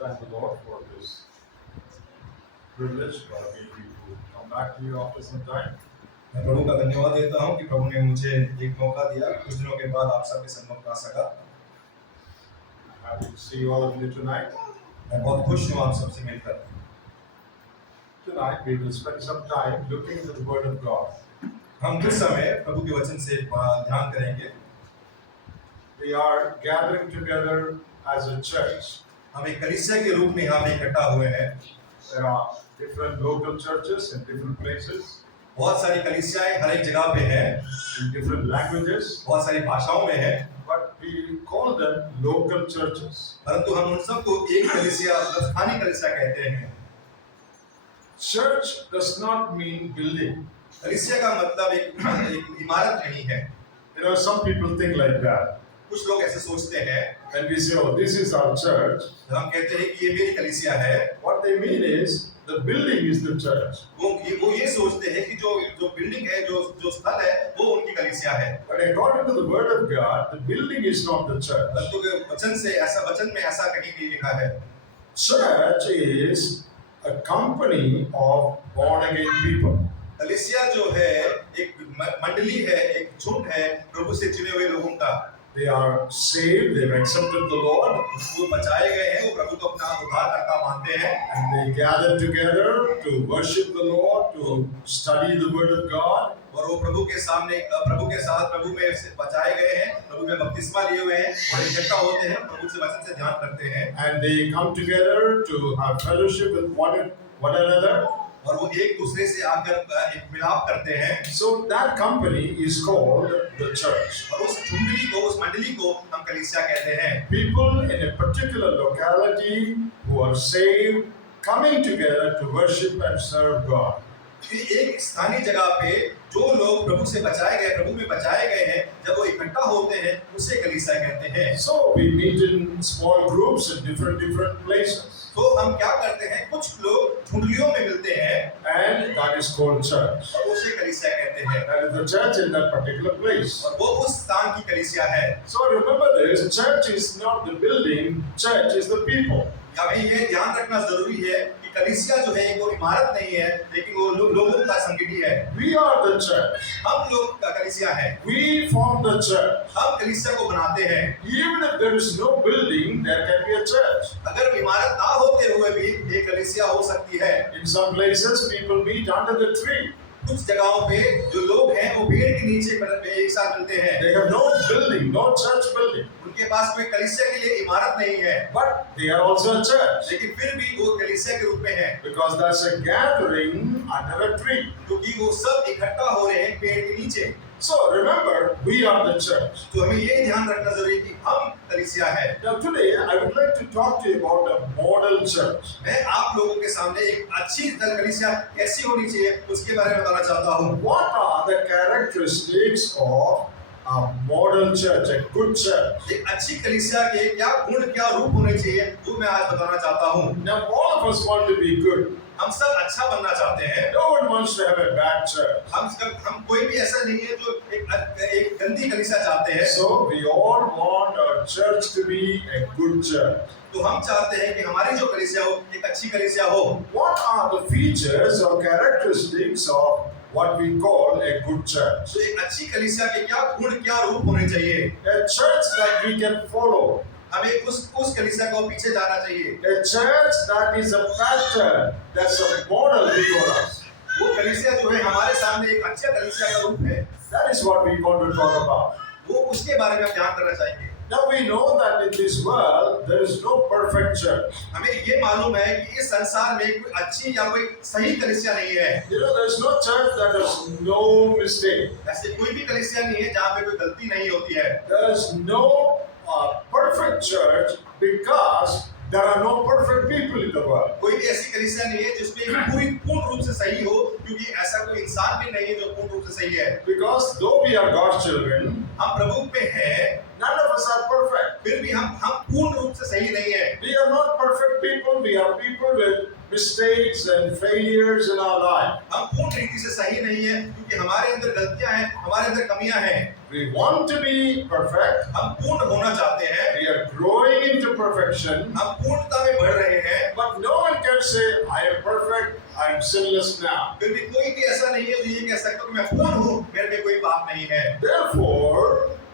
Thank the Lord for this privilege for me to come back to you after some time. मैं प्रभु का धन्यवाद देता हूँ कि प्रभु ने मुझे एक मौका दिया कुछ दिनों के बाद आप सबके सम्मुख आ सका। Happy to see all of you tonight. मैं बहुत खुश हूँ आप सबसे मिलकर। Tonight we will spend some time looking into the Word of God. हम कुछ समय प्रभु के वचन से ध्यान करेंगे। We are gathering together as a church. हम एक कलीसिया के रूप में यहाँ पे इकट्ठा हुए हैं। There are different local churches in different places. बहुत सारी कलीसियाएं हर एक जगह पे हैं, in different languages. बहुत सारी भाषाओं में हैं। But we call them local churches. परंतु हम उन सबको एक कलीसिया स्थानीय कलीसिया कहते हैं। Church does not mean building. कलीसिया का मतलब एक इमारत नहीं है। You know, some people think like that. कुछ लोग ऐसे सोचते हैं। And we say, oh, this is our church. हम कहते हैं कि ये मेरी कलीसिया है। What they mean is the building is the church. वो ये सोचते हैं कि जो बिल्डिंग है, जो स्थल है, वो उनकी कलीसिया है। But according to the Word of God, the building is not the church. परंतु वचन में ऐसा कहीं नहीं लिखा है। Church is a company of born again people. कलीसिया जो है एक मंडली है, एक झुंड है प्रभु से चुने हुए लोगों का। They are saved, they've accepted the Lord. वो बचाए गए हैं, वो प्रभु को अपना उद्धारकर्ता मानते हैं। And they gather together to worship the Lord, to study the Word of God. और वो प्रभु के साथ प्रभु में बचाए गए हैं, प्रभु में बपतिस्मा लिए हुए हैं और इकट्ठा होते हैं, प्रभु से वचन से ध्यान करते हैं। And they come together to have fellowship with one another. और वो एक दूसरे से आकर एक मिलाप करते हैं। So that company is called the church. और उस मंडली को हम कलीसिया कहते हैं। People in a particular locality who are saved coming together to worship and serve God. एक स्थानीय जगह पे जो लोग प्रभु से बचाए गए, प्रभु में बचाए गए हैं, जब वो इकट्ठा होते हैं उसे कलीसिया कहते हैं। So we meet in small groups in different places. तो हम क्या करते हैं, कुछ लोग झुंडलियों में मिलते हैं and that is called church. और उसे कलीसिया कहते हैं। That is the church in that particular place. और वो उस स्थान की कलीसिया है। So remember this, church is not the building, church is the people. अभी ये ध्यान रखना जरूरी है कि कलीसिया जो है वो इमारत नहीं है, लेकिन वो लोगों का संगठन है। We are the church. हम लोग का कलीसिया है। We form the church. हम कलीसिया को बनाते हैं। Even if there is no building, there can be a church. अगर इमारत ना होते हुए भी एक कलीसिया हो सकती है। In some places, people meet under the tree. कुछ जगहों पे जो लोग हैं वो पेड़ के नीचे एक साथ मिलते हैं। They have no building, no church building. उनके पास कोई कलीसिया के लिए इमारत नहीं है। But they are also a church. लेकिन फिर भी वो कलीसिया के रूप में है। Because that's a gathering under a tree. क्योंकि वो सब इकट्ठा हो रहे हैं पेड़ के नीचे। So remember, we are the church. तो हमें ये ध्यान रखना जरूरी है कि हम कलीसिया है। Now today, I would like to talk to you about a model church. मैं आप लोगों के सामने एक अच्छी कलीसिया कैसी होनी चाहिए उसके बारे में बताना चाहता हूँ। What are the characteristics of a model church, a good church? एक अच्छी कलीसिया के क्या गुण, क्या रूप होने चाहिए वो मैं आज बताना चाहता हूँ। Now all of us want to be good. हम सब अच्छा बनना चाहते हैं। No one wants to have a bad church. हम कोई भी ऐसा नहीं है जो एक गंदी कलीसिया चाहते हैं। So we all want our church to be a good church. तो हम चाहते हैं कि हमारी जो कलीसिया हो एक अच्छी कलीसिया हो। What are the features or characteristics of what we call a good church? तो एक अच्छी कलीसिया के क्या गुण, क्या रूप होने चाहिए? A church that we can follow. हमें उस कलीसिया को पीछे जाना चाहिए। A church that is a pattern, that's a model before us. वो कलीसिया जो है हमारे सामने एक अच्छा कलीसिया का रूप है। That is what we want to talk about. वो उसके बारे में हम ध्यान करना चाहेंगे। Now we know that in this world there is no perfect church. हमें ये मालूम है कि इस संसार में कोई अच्छी या कोई सही कलीसिया नहीं है। You know, there is no church that has no mistake. ऐसे कोई भी कलीसिया नहीं है जहाँ पे कोई गलती नहीं होती है। There is no perfect church because there are no perfect people in with the world. कोई भी ऐसी कलीसिया नहीं है जिसमें पूर्ण रूप से सही हो, क्योंकि ऐसा कोई इंसान भी नहीं है जो पूर्ण रूप से सही है। Because though we are God's children, हम प्रभु में हैं, none of us are perfect. फिर भी हम पूर्ण रूप से सही नहीं है। We are not perfect people. We are people with mistakes and failures in our life. हम पूर्ण रीति से सही नहीं है, क्योंकि हमारे अंदर गलतियां हैं, हमारे अंदर कमियां हैं। We want to be perfect. हम पूर्ण होना चाहते हैं, We are growing into perfection. हम पूर्णता में बढ़ रहे हैं, But no one can say, I am perfect, I am sinless now. फिर भी कोई भी ऐसा नहीं है जो ये कह सकता कि मैं पूर्ण हूँ, मेरे में कोई पाप नहीं है। Therefore,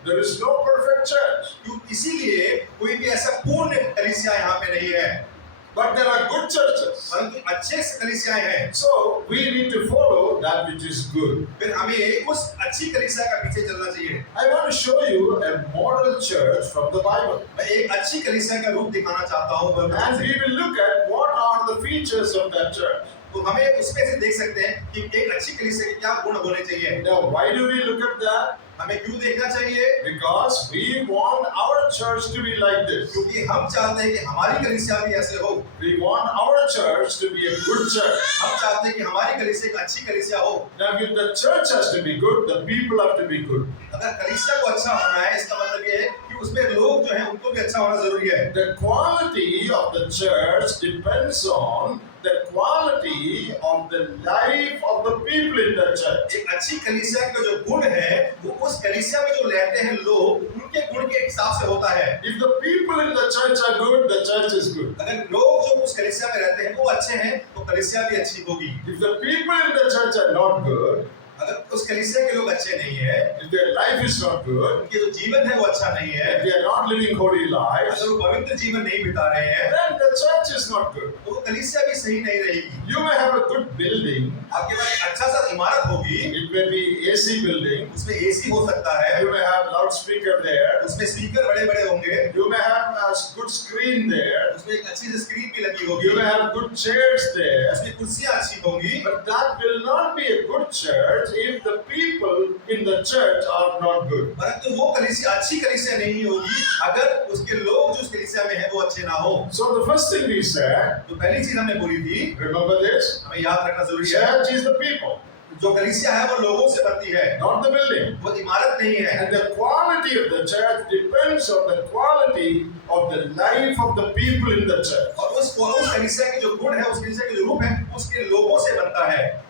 there is no perfect church. क्यों? इसीलिए कोई भी ऐसा पूर्ण कलीसिया यहाँ पे नहीं है, But there are good churches. परंतु अच्छे कलीसियाएं हैं। So we need to follow that which is good. फिर हमें उस अच्छी कलीसिया का पीछे चलना चाहिए। I want to show you a model church from the Bible. मैं एक अच्छी कलीसिया का रूप दिखाना चाहता हूँ And we will look at what are the features of that church. तो हमें उसमें से देख सकते हैं कि एक अच्छी कलीसिया के क्या गुण होने चाहिए। Now, why do we look at that? हमें क्यों देखना चाहिए? Because we want our church to be like this. क्योंकि हम चाहते हैं कि हमारी कलीसिया भी ऐसे हो। We want our church to be a good church. हम चाहते हैं कि हमारी कलीसिया एक अच्छी कलीसिया हो। Now, if the church has to be good, the people have to be good. अगर कलीसिया को अच्छा होना है, इसका मतलब ये है कि उसमें लोग जो हैं उनको भी अच्छा होना जरूरी है। The quality of the church depends on the quality of the life of the people in the church. एक अच्छी कलीसिया का जो गुण है वो उस कलीसिया में जो रहते हैं लोग, उनके गुण के हिसाब से होता है। If the people in the church are good, the church is good. अगर लोग जो उस कलीसिया में रहते हैं वो अच्छे हैं तो कलीसिया भी अच्छी होगी। If the people in the church are not good, अगर उस कलीसिया के लोग अच्छे नहीं है, if their life is not good, उनके जो जीवन है वो अच्छा नहीं है, if they are not living holy lives, अगर वो पवित्र जीवन नहीं बिता रहे हैं, then the church is not good. तो वो कलीसिया भी सही नहीं रहेगी। You may have a good building, आपके पास एक अच्छा सा इमारत होगी, it may be AC building, उसमें एसी हो सकता है, you may have loudspeaker there, उसमें स्पीकर बड़े-बड़े होंगे, you may have a good screen there, उसमें एक अच्छी सी स्क्रीन भी लगी you होगी, may have good chairs there, उसमें कुर्सियां अच्छी होंगी, but that will not be a good church if the people in the church are not good. परंतु वो कलीसिया अच्छी कलीसिया नहीं होगी अगर उसके लोग जो उस कलीसिया में हैं वो अच्छे ना हो। So the first thing we said, तो पहली चीज हमने बोली थी, remember this, हमें याद रखना जरूरी है, church is the people, जो कलीसिया है वो लोगों से बनती है, not the building. वो इमारत नहीं है। And the quality of the church depends on the quality of the life of the people in the church. और उस कलीसिया के जो गुण है, उस कलीसिया के जो रूप है, उसके लोगों से बनता है।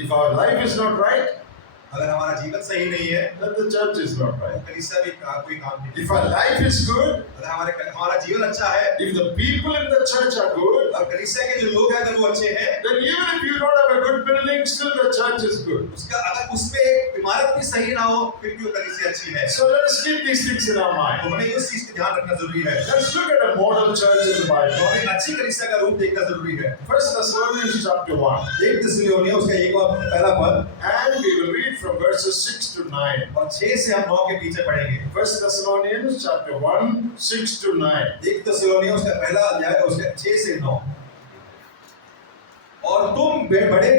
If our life is not right, अगर हमारा जीवन सही नहीं है, then the church is not तो right. कलीसिया भी कोई काम नहीं। If our life is good, अगर हमारा जीवन अच्छा है, if the people in the church are good, और कलीसिया के जो लोग हैं अगर वो अच्छे हैं, then even if you don't have a good building, still the church is good. उसका अगर उसमें इमारत भी सही ना हो, फिर भी वो कलीसिया अच्छी है। So let us keep these things in our तो mind. हमें उस चीज का ध्यान रखना जरूरी है। Let's look at a model church in the तो Bible. हमें अच्छी कलीसिया का रूप देखना जरूरी है। 1 Thessalonians chapter 1. एक थिस्सलुनीकियों उसका एक और पहला पद, And we will read from verses 6 to 9. और 6 से हम 9 के पीछे पढ़ेंगे। 1 Thessalonians chapter 1, 6 to 9. एक थिस्सलुनीकियों उसका पहला अध्याय उसका 6 से 9। और तुम बड़े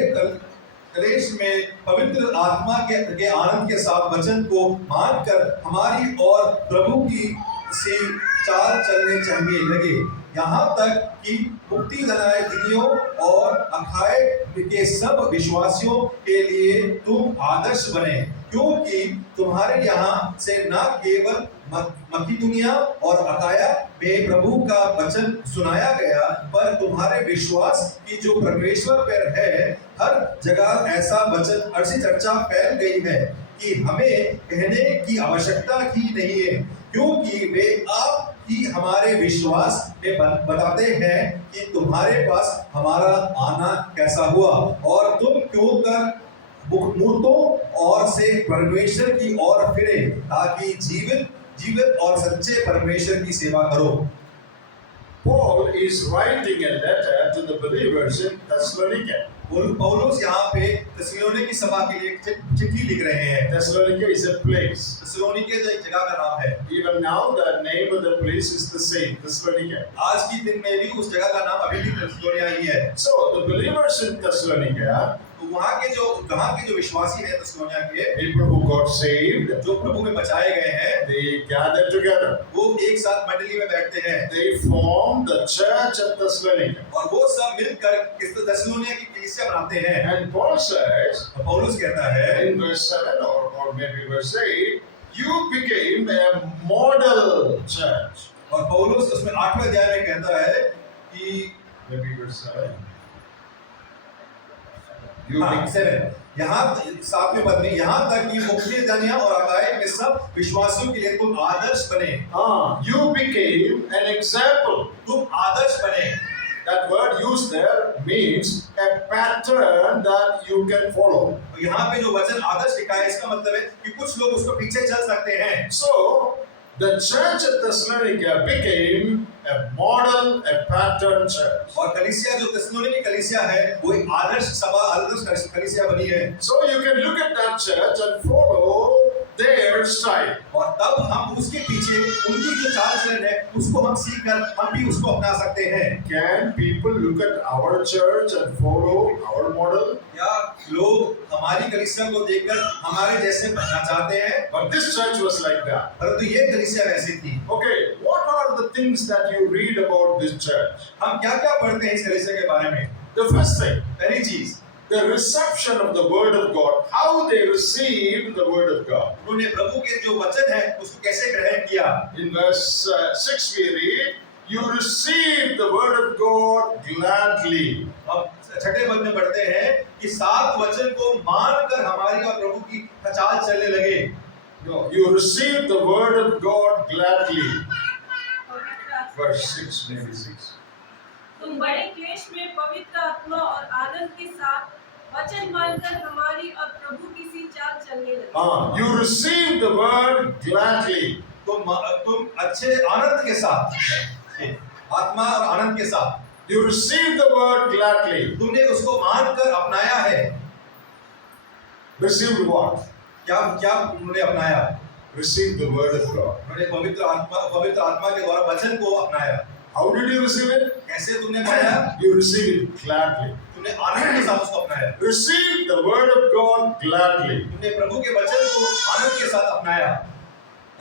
कलेश में पवित्र आत्मा के आनंद के साथ वचन को मानकर हमारी और प्रभु की सी चाल चलने चाहिए लगे, यहाँ तक कि मुक्ति दनादियों और अखाए के सब विश्वासियों के लिए तुम आदर्श बने, क्योंकि तुम्हारे यहाँ से न केवल मकिदुनिया और अकाया में प्रभु का वचन सुनाया गया, पर तुम्हारे विश्वास की जो परमेश्वर पर है हर जगह ऐसा वचन ऐसी चर्चा फैल गई है कि हमें कहने की आवश्यकता ही नहीं है, क्योंकि वे आप ही हमारे विश्वास में बताते हैं कि तुम्हारे पास हमारा आना कैसा हुआ, और तुम क्यों कर मूर्तों और से परमेश्वर की ओर फिरे, ताकि जीवित और सच्चे परमेश्वर की सेवा करो। Paul is writing a letter to the believers in Thessalonica. पौलुस यहाँ पे थिस्सलुनीकी सभा के लिए चिट्ठी लिख रहे हैं। Thessalonica is a place. थिस्सलुनीके जो एक जगह का नाम है। Even now the name of the place is the same, Thessalonica. आज की दिन में भी उस जगह का नाम अभी भी थिस्सलुनीया ही है। So the believers in Thessalonica, तो वहाँ के जो विश्वासी हैं थिस्सलुनीया के, people who got saved, जो प्रभु में बचाए गए हैं, they gathered together. वो एक साथ मंडली में बैठते हैं They formed the church at Thessalonica. और वो सब मिलकर इस थिस्सलुनीया की कलीसिया बनाते हैं। And Paul says और पौलुस कहता है in verse 7 or maybe verse 8, you became a model church. और पौलुस उसमें 8वें अध्याय में कहता है कि Maybe verse 7. You हाँ, became, 7 यहाँ 7वें पद में, यहाँ तक कि मुक्तिदानिया और अकाई में सब विश्वासियों के लिए तुम आदर्श बने। you became an example. तुम आदर्श बने। That word used there means a pattern that you can follow. यहाँ पे जो वचन आदर्श लिखा है इसका मतलब है कि कुछ लोग उसको पीछे चल सकते हैं। So, the church at Thessalonica became a model, a pattern church. और कलीसिया जो थिस्सलुनीया की कलीसिया है वो एक आदर्श सभा, आदर्श कलीसिया बनी है। So, you can look at that church and follow their style. और तब हम उसके पीछे उनकी जो चाल चलन है उसको हम सीख कर हम भी उसको अपना सकते हैं। Can people look at our church and follow our model? या लोग हमारी कलीसिया को देखकर हमारे जैसे बनना चाहते हैं? But this church was like that. परंतु ये कलीसिया वैसी थी। Okay, what are the things that you read about this church? हम क्या-क्या पढ़ते हैं इस कलीसिया के बारे में? The first thing, पहली चीज, the reception of the word of God, how they received the word of God. उन्होंने प्रभु के जो वचन है उसको कैसे ग्रहण किया। In verse 6 we read, you received the word of God gladly. हम छठे पद में पढ़ते हैं कि सात वचन को मानकर हमारी और प्रभु की चाल चलने लगे। No, you received the word of God gladly. Verse 6, maybe 6. तुम बड़े क्लेश में पवित्र आत्मा और आनंद के साथ वचन मानकर हमारी और प्रभु की सी चाल चलने लगे। You received the word gladly. तुम अच्छे आनंद के साथ, आत्मा और आनंद के साथ, You received the word gladly. तुमने उसको मानकर अपनाया है। Received what? क्या उन्होंने अपनाया? Received the word of God. उन्होंने पवित्र आत्मा के द्वारा वचन को अपनाया। How did you receive it? कैसे तुमने अपनाया? You received it gladly. तुमने आनंद के साथ उसको अपनाया। Received the word of God gladly. तुमने प्रभु के वचन को आनंद के साथ अपनाया।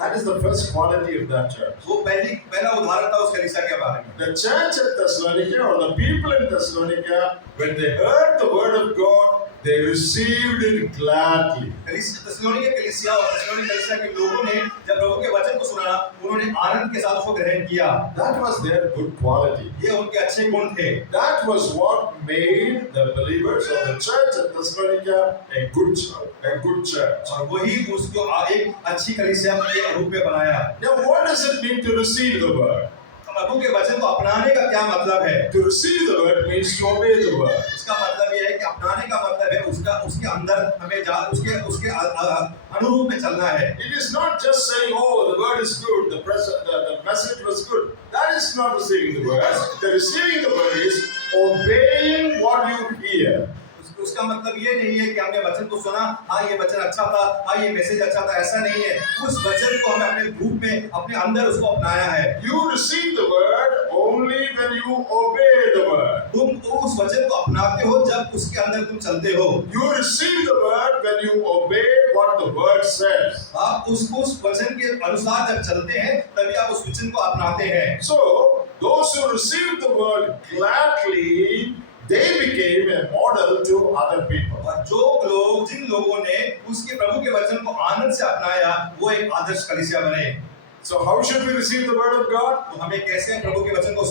That is the first quality of that church. वो पहला उदाहरण था उस कलीसिया के बारे में। The church at Thessalonica, or the people in Thessalonica, when they heard the word of God, they received it gladly. थिस्सलुनीया कलीसिया और थिस्सलुनीया कलीसिया के लोगों ने जब प्रभु के वचन को सुना, उन्होंने आनंद के साथ उसको ग्रहण किया। That was their good quality. ये उनके अच्छे गुण थे। That was what made the believers of the church at Thessalonica a good church. और वही उसको एक अच्छी कलीसिया के रूप में बनाया। Now, what does it mean to receive the word? प्रभु के वचन को अपनाने का क्या मतलब है? To receive the word means to obey the word. इसका मतलब ये है कि अपनाने का मतलब है उसके अंदर हमें उसके अनुरूप में चलना है। It is not just saying, "Oh, the word is good, the message was good." That is not receiving the word. The receiving the word is obeying what you hear. उसका मतलब ये नहीं है कि हमने वचन को सुना, हाँ ये वचन अच्छा था, हाँ ये मैसेज अच्छा था, ऐसा नहीं है। उस वचन को हमें अपने ग्रुप में अपने अंदर उसको अपनाया है। You receive the word only when you obey the word. तुम उस वचन को अपनाते हो जब उसके अंदर तुम चलते हो। You receive the word when you obey what the word says. आप उस वचन के अनुसार जब चलते हैं तभी आप उस वचन को अपनाते हैं। So, those who received the word gladly, they became a model to other people. और जिन लोगों ने उसके प्रभु के वचन को आनंद से अपनाया, वो एक आदर्श कलीसिया बने। So, how should we receive the word of God? तो हमें कैसे प्रभु के वचन को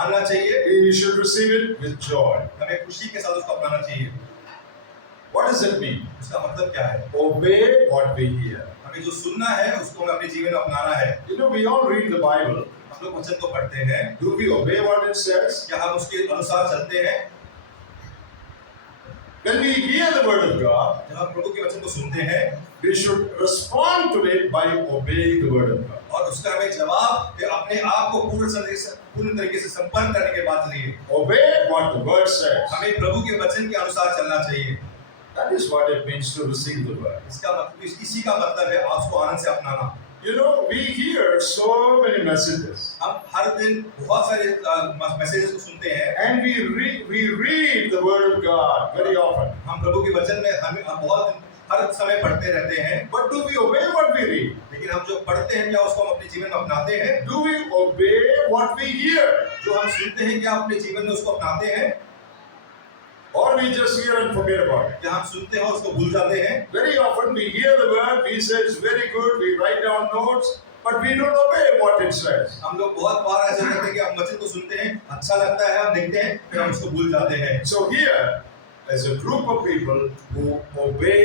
मानना चाहिए? We should receive it with joy. हमें खुशी के साथ उसको अपनाना चाहिए। What does it mean? उसका मतलब क्या है? Obey what we hear. हमें जो सुनना है उसको हमें अपने जीवन में अपनाना है। You know, we all read the Bible. हम लोग वचन को पढ़ते हैं। Do we obey what it says? क्या हम उसके अनुसार चलते हैं? When we hear the word of God, जब हम प्रभु के वचन को सुनते हैं, we should respond to it by obeying the word of God. और उसका हमें जवाब अपने आप को पूर्ण तरीके से संपन्न करने के बाद चाहिए। Obey what the word says. हमें प्रभु के वचन के अनुसार चलना चाहिए। That is what it means to receive the word. इसी का मतलब है उसको आनंद से अपनाना। You know, we hear so many messages, हम हर दिन बहुत सारे मैसेजेस को सुनते हैं, and we read the Word of God very often. हम प्रभु के वचन में हम बहुत हर समय पढ़ते रहते हैं, But do we obey what we read? लेकिन हम जो पढ़ते हैं क्या उसको हम अपने जीवन में अपनाते हैं? Do we obey what we hear? जो हम सुनते हैं क्या अपने जीवन में उसको अपनाते हैं, Or we just hear and forget about it? क्या हम सुनते हैं उसको भूल जाते हैं? Very often we hear the word, we say it's very good, we write down notes, but we don't obey what it says. हम लोग बहुत बार ऐसा करते हैं कि हम वचन को सुनते हैं, अच्छा लगता है, हम देखते हैं, फिर हम उसको भूल जाते हैं। So here is a group of people who obey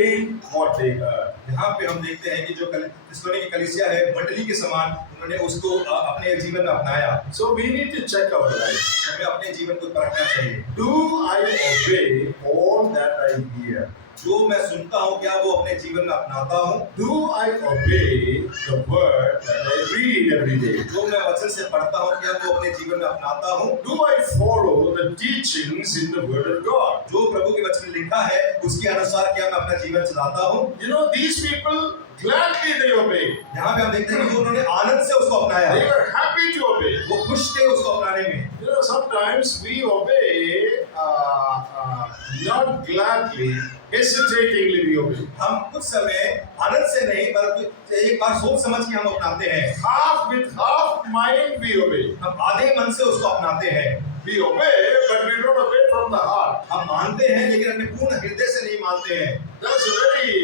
what they heard. यहाँ पे हम देखते हैं कि जो थिस्सलुनीके की कलीसिया है, मंडली के समान उन्होंने उसको अपने जीवन में अपनाया। So we need to check our life. हमें अपने जीवन को परखना चाहिए। Do I obey all that I hear? जो मैं सुनता हूँ क्या वो अपने जीवन में अपनाता हूँ? Do I obey the word that I read every day? जो मैं वचन से पढ़ता हूँ क्या वो अपने जीवन में अपनाता हूँ? Do I follow the teachings in the word of God? जो प्रभु के वचन में लिखा है उसके अनुसार क्या मैं अपना जीवन चलाता हूँ? You know, these people gladly they obey. यहाँ पे हम देखते हैं कि उन्होंने आनंद से उसको अपनाया। They were happy to obey. वो खुश थे उसको अपनाने में। You know, sometimes we obey not gladly, hesitatingly we obey. हम कुछ समय आनंद से नहीं बल्कि एक बार सोच समझ के हम अपनाते हैं। With half mind we obey. हम आधे मन से उसको अपनाते हैं। We obey, but we don't obey from the heart. हम मानते हैं लेकिन अपने पूर्ण हृदय से नहीं मानते हैं। There's a very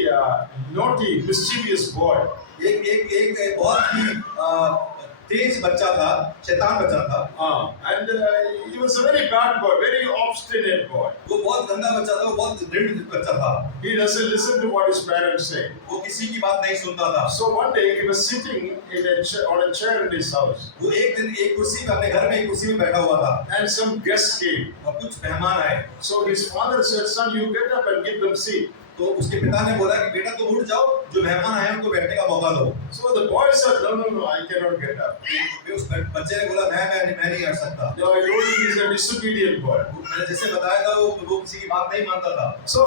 naughty, mischievous boy. एक बहुत ही तेज बच्चा था, शैतान बच्चा था। And he was a very bad boy, very obstinate boy. वो बहुत गंदा बच्चा था, वो बहुत दृढ़ बच्चा था। He doesn't listen to what his parents say. वो किसी की बात नहीं सुनता था। So one day he was sitting on a chair in his house. वो एक दिन एक कुर्सी में अपने घर में एक कुर्सी में बैठा हुआ था। And some guests came. और कुछ मेहमान आए। So his father said, "Son, you get up and give them seat." तो उसके पिता ने बोला कि बेटा तुम उठ जाओ, जो मेहमान आए उनको बैठने का मौका दो। So the boy said, "No, I cannot get up." फिर उस बच्चे ने बोला मैं नहीं कर सकता। No, I told him he's a disobedient boy. मैंने जैसे बताया था वो किसी की बात नहीं मानता था। So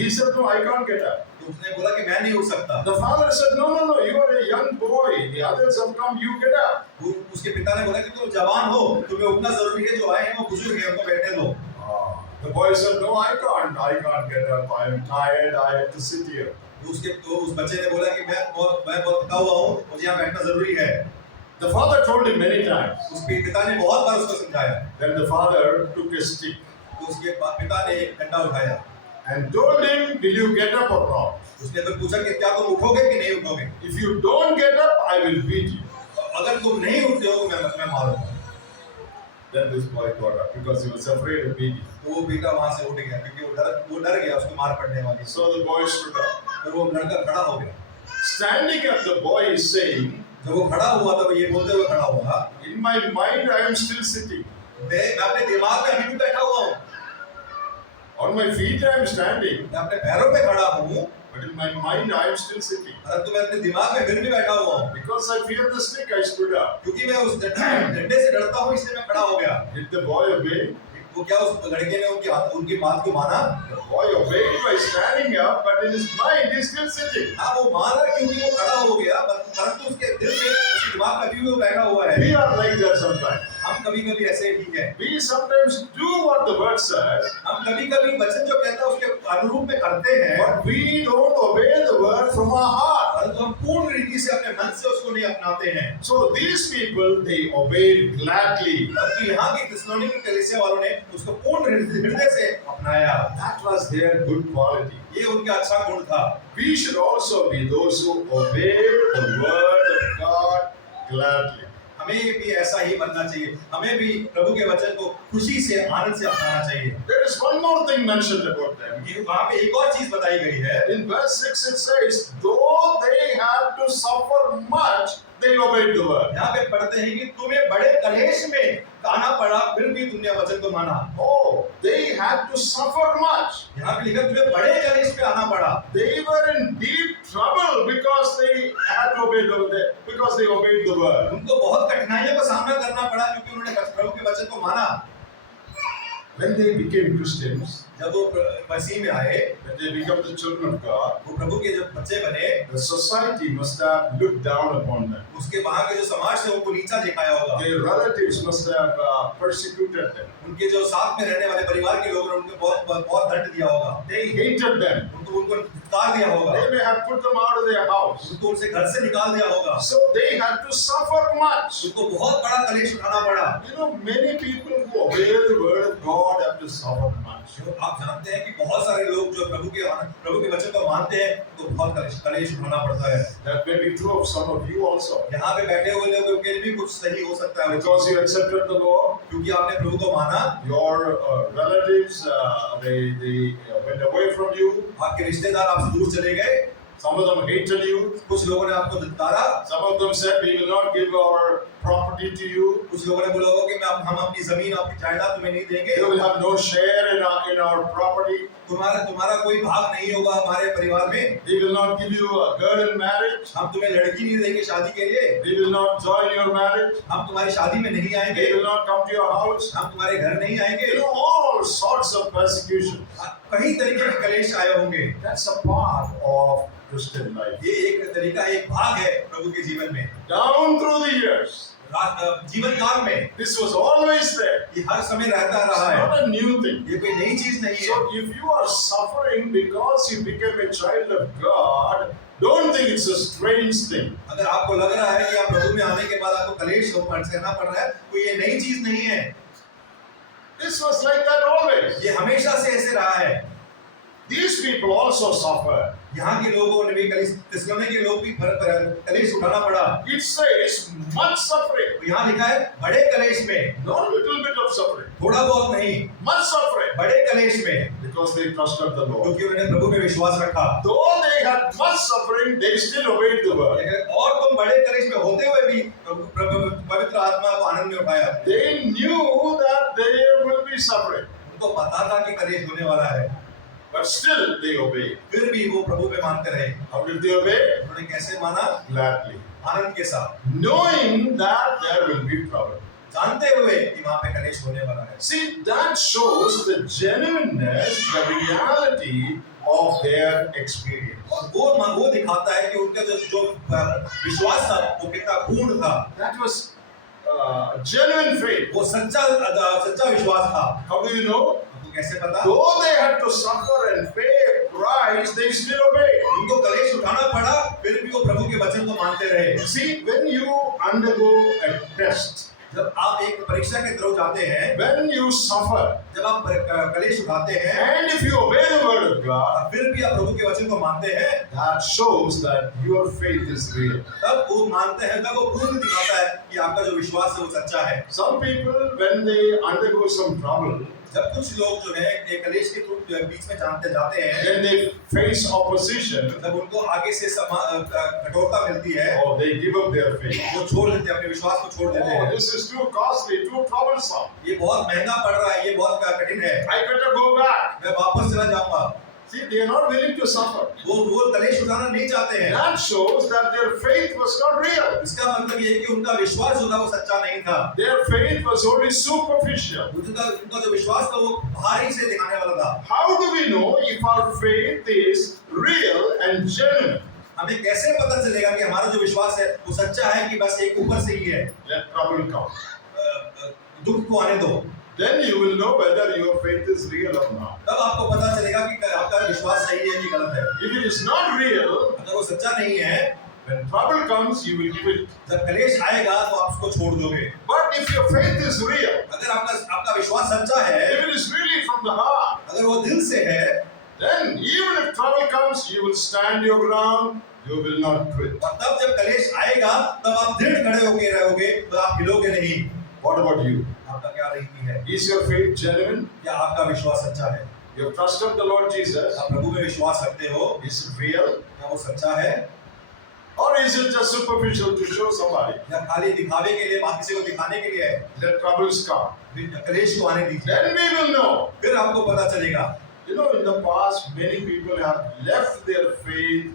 he said, "No, I can't get up." तो उसने बोला कि मैं नहीं उठ सकता। The father said, "No, you are a young boy. The others have come. You get up." उसके पिता ने बोला कि तुम जवान हो, तुम्हें उठना जरूरी है, जो आए हैं वो बुजुर्ग हैं, उनको बैठने दो। The boy said, "No, I can't get up. I am tired. I have to sit here." उस बच्चे ने बोला कि मैं बहुत थका हुआ हूँ, मुझे यहाँ बैठना जरूरी है। The father told him many times. उसके पिता ने बहुत बार उसको समझाया। Then the father took a stick तो उसके पिता ने एक डंडा उठाया and told him, "Will you get up or not? उसने फिर पूछा कि क्या तुम उठोगे कि नहीं उठोगे? If you don't get up, I will beat you." अगर तुम नहीं उठते हो तो मैं मारूंगा। Then this boy got up because he was afraid of beating. तो वो बेटा वहां से उठ गया क्योंकि वो डर गया उसको मार पड़ने वाली। So the boy stood up. फिर वो लड़का खड़ा हो गया। Standing up, the boy is saying, जब वो खड़ा हुआ तो वो ये बोलते हुए खड़ा हुआ, "In my mind, I am still sitting. मैं अपने दिमाग में अभी भी बैठा हुआ हूँ, On my feet, I am standing, मैं अपने पैरों पे खड़ा हूँ, but in my mind, I am still sitting. परंतु मैं अपने दिमाग में फिर भी बैठा हुआ हूँ। Because I fear the stick, I stood up." क्योंकि मैं उस डंडे से डरता हूँ इसलिए मैं खड़ा हो गया। Did the boy obey? वो क्या उस लड़के ने उनकी बात को माना? The boy obeyed by standing up, but in his mind, he is still sitting. हाँ वो माना क्योंकि वो खड़ा हो गया, परंतु उसके दिल में उसके दिमाग में अभी भी वो बैठा हुआ है। We are like that sometimes. हम कभी-कभी ऐसे ही हैं। We sometimes do what the word says, हम कभी-कभी वचन जो कहता है उसके अनुरूप में करते हैं, but we don't obey the word from our heart. परंतु हम पूर्ण रीति से अपने मन से उसको नहीं अपनाते हैं। So these people, they obeyed gladly. परंतु यहाँ की थिस्सलुनीके की कलीसिया वालों ने उसको पूर्ण हृदय से अपनाया। That was their good quality. ये उनका अच्छा गुण था। We should also be those who obey the word of God gladly. हमें भी ऐसा ही बनना चाहिए। हमें भी प्रभु के वचन को खुशी से आनंद से अपनाना चाहिए। There is one more thing mentioned about them. ये वहाँ पे एक और चीज बताई गई है। In verse 6 it says, "Though they had to suffer much, they obeyed the word." यहाँ पे पढ़ते हैं कि तुम्हें बड़े कलेश में आना पड़ा, फिर भी तुमने वचन को माना। Oh, they had to suffer much. यहाँ पे लिखा तुम्हें बड़े कलेश में आना पड़ा। They were in deep trouble because they had to obey because they obeyed the word. उनको बहुत कठिनाइयों का सामना करना पड़ा क्योंकि उन्होंने प्रभु के वचन को माना। when they became Christians, जब वो मसीह में आए, when they become the children of God, वो प्रभु के जब बच्चे बने, the society must have looked down upon them. उसके वहाँ के जो समाज थे उनको नीचा दिखाया होगा। Their relatives must have persecuted them. उनके जो साथ में रहने वाले परिवार के लोग हैं उनको बहुत दंड दिया होगा। They hated them. उनको तार दिया होगा। They may have put them out of their house. उनको उनसे घर से निकाल दिया होगा। So they had to suffer much. उनको बहुत बड़ा कलेश उठाना पड़ा। You know, many people who obey the word of God have to suffer much. आप जानते हैं कि बहुत सारे लोग जो प्रभु के वचन को मानते हैं उनको बहुत कलेश उठाना पड़ता है। That may be true of some of you also. यहाँ पे बैठे हुए लोगों के लिए भी कुछ सही हो सकता है। Because you accepted the Lord, क्योंकि आपने प्रभु को माना, your relatives they went away from you. आपके रिश्तेदार आपसे दूर चले गए, Some of them hated you. कुछ लोगों ने आपको धिक्कारा, Some of them said, "We will not give our property to you. कुछ लोगों ने बोला होगा कि हम अपनी जमीन अपनी जायदाद तुम्हें नहीं देंगे, You will have no share in our property. तुम्हारा कोई भाग नहीं होगा हमारे परिवार में, We will not give you a girl in marriage. हम तुम्हें लड़की नहीं देंगे शादी के लिए, We will not join your marriage. हम तुम्हारी शादी में नहीं आएंगे, We will not come to your house." हम तुम्हारे घर नहीं आएंगे। You know, all sorts of persecution. कई तरीके के कलेश आए होंगे। That's a part of Christian life. ये एक तरीका, एक भाग है प्रभु के जीवन में। Down through the years, जीवन काल में this was always there. ये हर समय रहता It's रहा है, not a new thing. ये कोई नई चीज नहीं So है। if you are suffering because you became a child of God, don't think it's a strange thing. अगर आपको लग रहा है कि आप प्रभु में आने के बाद आपको कलेश सहना पड़ रहा है, कोई ये नई चीज नहीं है। This was like that always. ये हमेशा से ऐसे रहा है। These people also suffer. यहाँ के लोगों ने भी थिस्सलुनीके के लोग भी कलेश उठाना पड़ा। It says much suffering, यहाँ लिखा है बड़े कलेश में, not a little bit of suffering, थोड़ा बहुत नहीं, much suffering, बड़े कलेश में, because they trusted the Lord. क्योंकि उन्होंने प्रभु में विश्वास रखा। Though they had much suffering, they still obeyed the word. और तुम बड़े कलेश में होते हुए भी पवित्र आत्मा को आनंद में उठाया। They knew that there will be suffering, उनको पता था कि कलेश होने वाला है, but still they obeyed. फिर भी वो प्रभु में मानते रहे। How did they obey? उन्होंने कैसे माना? Gladly, आनंद के साथ, knowing that there will be trouble. जानते हुए कि वहाँ पे कलेश होने वाला है। See, that shows the genuineness, the reality of their experience. और वो दिखाता है कि उनका जो विश्वास था वो कितना पूर्ण था। That was genuine faith. वो सच्चा विश्वास था। How do you know? आपको कैसे पता? Though they had to suffer and pay a price, they still obeyed. उनको कलेश उठाना पड़ा, फिर भी वो प्रभु के वचन को मानते रहे। See, when you undergo a test, जब आप एक परीक्षा के थ्रू जाते हैं, when you suffer, जब आप कलेश उठाते हैं, and if you obey the word of God, फिर भी आप प्रभु के वचन को मानते हैं, that shows that your faith is real. तब वो मानते हैं, तब वो पूर्ण दिखाता है कि आपका जो विश्वास है वो सच्चा है। Some people, when they undergo some trouble, जब कुछ लोग जो है एक कलेश के थ्रू बीच में जाते हैं, when they face opposition, जब उनको आगे से कठोरता मिलती है, or they give up their faith. वो छोड़ देते हैं, अपने विश्वास को छोड़ देते Oh, हैं। this is too costly, too troublesome. ये बहुत महंगा पड़ रहा है, ये बहुत कठिन है, I better go back. मैं वापस चला जाऊंगा। See, they are not willing to suffer. वो कलेश उठाना नहीं चाहते हैं। That shows that their faith was not real. इसका मतलब ये है कि उनका विश्वास जो था वो सच्चा नहीं था। Their faith was only superficial. उनका जो विश्वास था वो बाहरी से दिखाने वाला था। How do we know if our faith is real and genuine? हमें कैसे पता चलेगा कि हमारा जो विश्वास है वो सच्चा है कि बस एक ऊपर से ही है? Let trouble come. दुख को आने दो, Then you will know whether your faith is real or not. तब आपको पता चलेगा कि आपका विश्वास सही है कि गलत है। If it is not real, अगर वो सच्चा नहीं है, when trouble comes, you will quit. जब कलेश आएगा तो आप उसको छोड़ दोगे। But if your faith is real, अगर आपका विश्वास सच्चा है, if it is really from the heart, अगर वो दिल से है, then even if trouble comes, you will stand your ground. You will not quit. और तब जब कलेश आएगा तब आप दृढ़ खड़े होके रहोगे, तो आप हिलोगे नहीं। What about you? आपका क्या रीति है? Is your faith genuine? या आपका विश्वास सच्चा है? You have trusted the Lord Jesus. आप प्रभु में विश्वास रखते हो? Is it real? क्या वो सच्चा है? Or is it just superficial to show somebody? या खाली दिखावे के लिए, बाकी से को दिखाने के लिए है? Let troubles come. कलेश को आने दीजिए, Then we will know. फिर आपको पता चलेगा। You know, in the past, many people have left their faith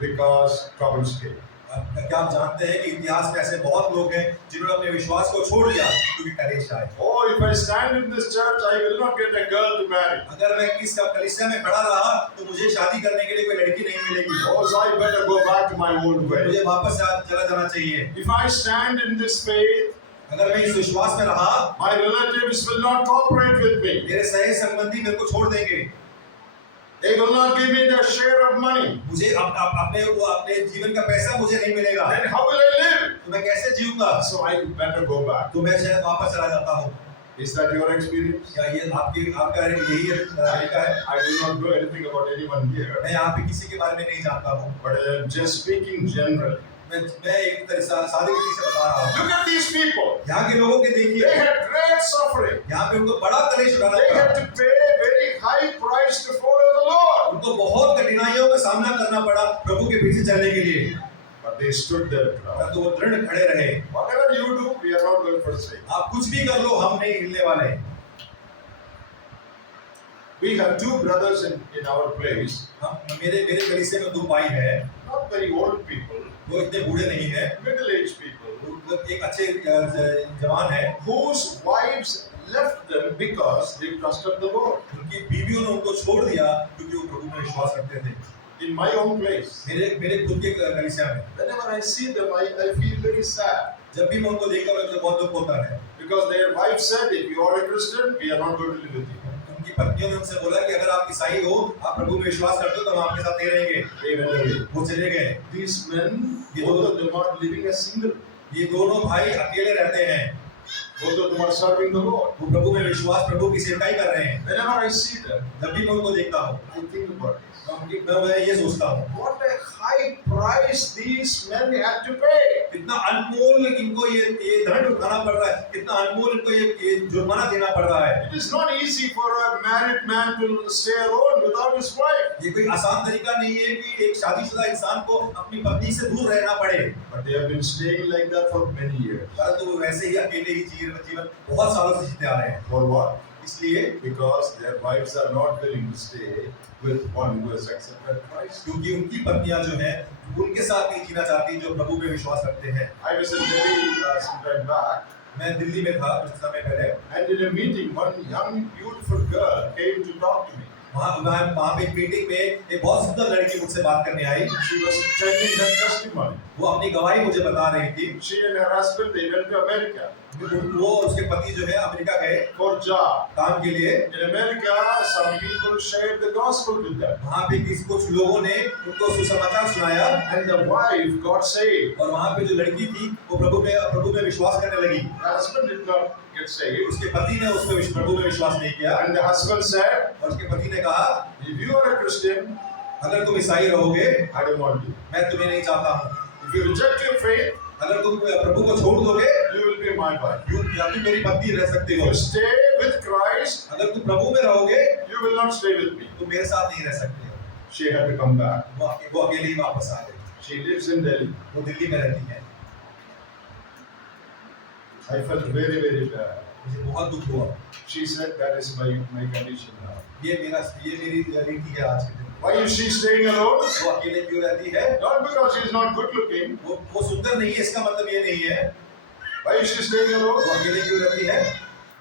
because troubles came. क्या आप जानते हैं कि इतिहास में ऐसे बहुत लोग हैं जिन्होंने अपने विश्वास को छोड़ दिया क्योंकि कलेश आए। Oh, if I stand in this church, I will not get a girl to marry. अगर मैं इस कलीसिया में खड़ा रहा तो मुझे शादी करने के लिए कोई लड़की नहीं मिलेगी। Oh, so I better go back to my old way. मुझे वापस चला जाना चाहिए। If I stand in this faith, अगर मैं इस विश्वास में रहा, my relatives will not cooperate with me. मेरे सहे संबंधी मेरे को छोड़ देंगे। They will not give me their share of money. मुझे अपने जीवन का पैसा मुझे नहीं मिलेगा। Then how will I live? तो मैं कैसे जीऊंगा? So I better go back. तो मैं शायद वापस चला जाता हूँ। Is that your experience? क्या ये आपका यही तरीका है? I do not know anything about anyone here, मैं यहाँ पे किसी के बारे में नहीं जानता हूँ। but just speaking generally. मैं एक तरह सादे रीति से बता रहा हूँ। Look at these people. यहाँ के लोगों के They देखिए, had great suffering. यहाँ पे उनको बड़ा कलेश उठाना They had पड़ा। to pay a very high price to follow the Lord. उनको बहुत कठिनाइयों का सामना करना पड़ा प्रभु के पीछे चलने के लिए। But they stood their ground. परंतु वो दृढ़ खड़े रहे। Whatever you do, we are not going to forsake. आप कुछ भी कर लो, हम नहीं हिलने वाले। We have two brothers in our place. मेरे कलीसिया में 2 भाई हैं। Not very old people. वो इतने बूढ़े नहीं हैं। Middle-aged people. वो एक अच्छे जवान हैं। Whose wives left them because they trusted the Lord. उनकी बीवियों ने उनको छोड़ दिया क्योंकि वो प्रभु में विश्वास रखते थे। In my own place. मेरे खुद के कलीसिया में। Whenever I see them, I feel very sad. जब भी मैं उनको देखता हूँ मुझे बहुत दुख होता है। Because their wife said, if you are a Christian, we are not going to live with you. उनकी पत्नियों ने उनसे बोला कि अगर आप ईसाई हो, आप प्रभु में विश्वास करते हो तो हम आपके साथ नहीं रहेंगे। They went away. वो चले गए। These men, both of them are living as single. ये दोनों भाई अकेले रहते हैं। Both of them are serving the Lord. वो प्रभु में विश्वास, प्रभु की सेवकाई कर रहे हैं। Whenever I see them, जब भी मैं उनको देखता हूँ, I think about this. मैं ये सोचता हूँ, What a high price these men had to pay. कितना अनमोल इनको ये दंड उठाना पड़ रहा है, कितना अनमोल इनको ये जुर्माना देना पड़ रहा है। It is not easy for a married man to stay alone without his wife. ये कोई आसान तरीका नहीं है कि एक शादीशुदा इंसान को अपनी पत्नी से दूर रहना पड़े। But they have been staying like that for many years. परंतु वो वैसे ही अकेले ही जीवन बहुत सालों से जीते आ रहे हैं। For what? इसलिए Because their wives are not willing to stay with one who has accepted Christ. क्योंकि उनकी पत्नियां जो हैं उनके साथ नहीं जीना चाहती जो प्रभु में विश्वास रखते हैं। I was in Delhi some time back, मैं दिल्ली में था कुछ समय पहले। and in a meeting, one young beautiful girl came to talk to me. वहाँ पे एक मीटिंग में एक बहुत सुंदर लड़की मुझसे बात करने आई। She was telling her testimony. वो अपनी गवाही मुझे बता रही थी। She and her husband, they went to America वो और उसके पति जो है अमेरिका गए for job. काम के लिए। In America, some people shared the gospel with them, वहाँ पे कुछ लोगों ने उनको सुसमाचार सुनाया and the wife got saved. और वहाँ पे जो लड़की थी वो प्रभु में विश्वास करने लगी। The husband did not get saved, उसके पति ने उसमें प्रभु में विश्वास नहीं किया and the husband said, और उसके पति ने कहा, "If you are a Christian, अगर तुम ईसाई रहोगे I don't want you. मैं तुम्हें नहीं चाहता हूँ। If you reject your faith, अगर तुम प्रभु को छोड़ दोगे you will be my wife. या तुम मेरी पत्नी रह सकते If हो। you stay with Christ, अगर तुम प्रभु में रहोगे you will not stay with me." तुम मेरे साथ नहीं रह सकते हो। She had to come back. वो अकेले ही वापस आ गई। She lives in Delhi. वो दिल्ली में रहती है। I felt very, very bad. मुझे बहुत दुख हुआ। She said, "That is my condition now." ये मेरी रीति है आज के दिन। Why is she staying alone? वो अकेले क्यों रहती है? Not because she is not good looking. वो सुंदर नहीं है, इसका मतलब ये नहीं है। Why is she staying alone? वो अकेले क्यों रहती है?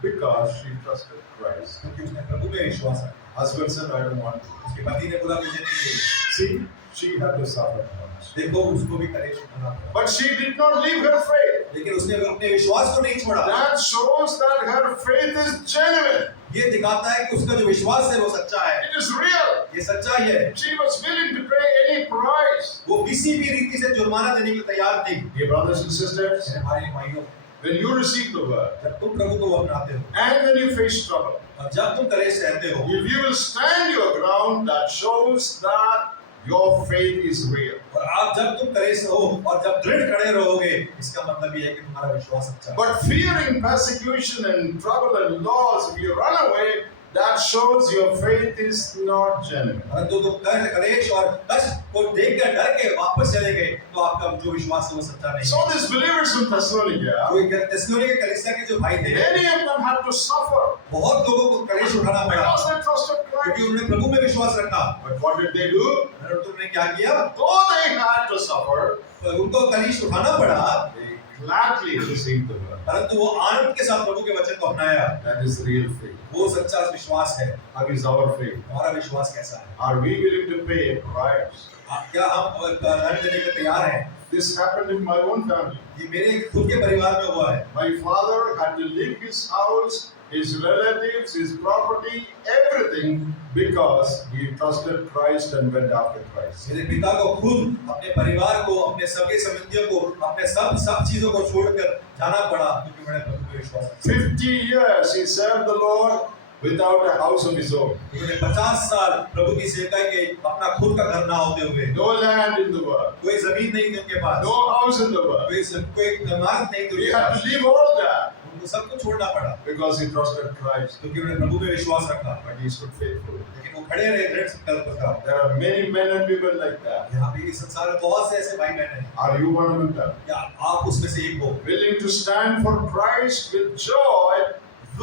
Because she trusted Christ. क्योंकि उसने प्रभु में विश्वास रखा। Husband said, "I don't want to." उसके पति ने बोला मुझे नहीं चाहिए। See, she had to suffer much. देखो उसको भी कलेश उठाना पड़ा। But she did not leave her faith. लेकिन उसने अपने विश्वास को नहीं छोड़ा। That shows that her faith is genuine. ये दिखाता है कि उसका जो विश्वास है वो सच्चा है। It is real. ये सच्चाई है। She was willing to pay any price. वो किसी भी रीति से जुर्माना देने के लिए तैयार थी। Dear brothers and sisters, मेरे भाई भाइयों, when you receive the word जब तुम प्रभु को अपनाते हो and when you face trouble, और जब तुम कलेश सहते हो, if you will stand your ground, that shows that your faith is real. और आप जब तुम कलेश हो और जब दृढ़ खड़े रहोगे, इसका मतलब ये है कि तुम्हारा विश्वास सच्चा है। But fearing persecution and trouble and loss, if you run away, that shows your faith is not genuine. परंतु तुम कलेश और कष्ट को देखकर डर के वापस चले गए तो आपका जो विश्वास है वो सच्चा नहीं So these believers in Thessalonica, है। थिस्सलुनीके के कलीसिया के जो भाई थे many of them had to suffer बहुत लोगों को कलेश उठाना पड़ा because they trusted क्योंकि Christ. उन्होंने प्रभु में विश्वास रखा। But what did they do? और तुमने क्या किया? Though they had to suffer, उनको कलेश उठाना पड़ा they gladly received the word. परंतु वो आनंद के साथ प्रभु के वचन को अपनाया। That is real faith. वो सच्चा विश्वास है। How is our faith? हमारा विश्वास कैसा है? Are we willing to pay a price? क्या हम दंड देने के तैयार हैं? This happened in my own family. ये मेरे खुद के परिवार में हुआ है। My father had to leave his house, his relatives, his property, everything because he trusted Christ and went after Christ. मेरे पिता को खुद अपने परिवार को, अपने सगे संबंधियों को, अपने सब चीजों को छोड़कर जाना पड़ा क्योंकि उन्होंने प्रभु पे विश्वास किया। 50 years he served the Lord without a house of his own. उन्होंने 50 साल प्रभु की सेवा की अपना खुद का घर ना होते हुए। No land in the world. कोई जमीन नहीं थी उनके पास। No house in the world. कोई इमारत नहीं थी He उनके had pass. to leave all that उनको सब कुछ छोड़ना पड़ा because he trusted Christ. क्योंकि उन्होंने प्रभु पे विश्वास रखा। But he stood faithful. लेकिन वो खड़े रहे दृढ़ संकल्प का। There are many men and women like that. यहाँ पे इस संसार में बहुत से ऐसे भाई बहन हैं। Are you one of them? क्या आप उसमें से एक हो? Willing to stand for Christ with joy,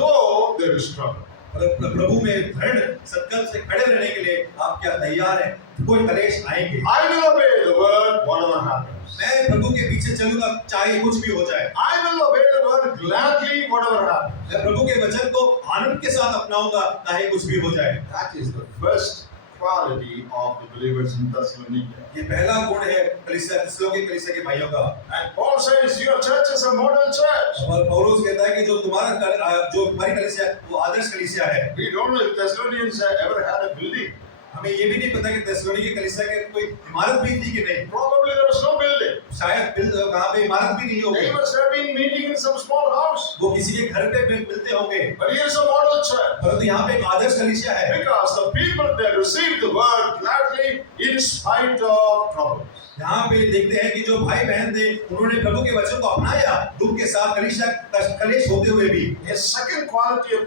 though there is trouble. प्रभु में दृढ़ संकल्प से खड़े रहने के लिए आप क्या तैयार हैं? कोई कलेश आएंगे। I will obey the word, whatever happens. मैं प्रभु के पीछे चलूंगा चाहे कुछ भी हो जाए। I will obey the word gladly, whatever happens. मैं प्रभु के वचन को आनंद के साथ अपनाऊंगा चाहे कुछ भी हो जाए। That is the first quality of the believers in Thessalonica. ये पहला गुण है थिस्सलुनीके कलीसिया के भाइयों का। And Paul says, your church is a model church. और पौलुस कहता है कि जो हमारी कलीसिया वो आदर्श कलीसिया है। We don't know if Thessalonians ever had a building. हमें ये भी नहीं पता कि थिस्सलुनीके कलीसिया के कोई इमारत भी थी कि नहीं। Probably there was no building. शायद वहाँ पे इमारत भी नहीं होगी। They must have been meeting in some small house. वो किसी के घर पे मिलते होंगे। But here's a model church. परंतु यहाँ पे एक आदर्श कलीसिया है। Because the people there received the word gladly in spite of troubles. यहाँ पे देखते हैं कि जो भाई बहन थे उन्होंने प्रभु के वचन को अपनाया दुख के साथ कलेश होते हुए भी। A second quality of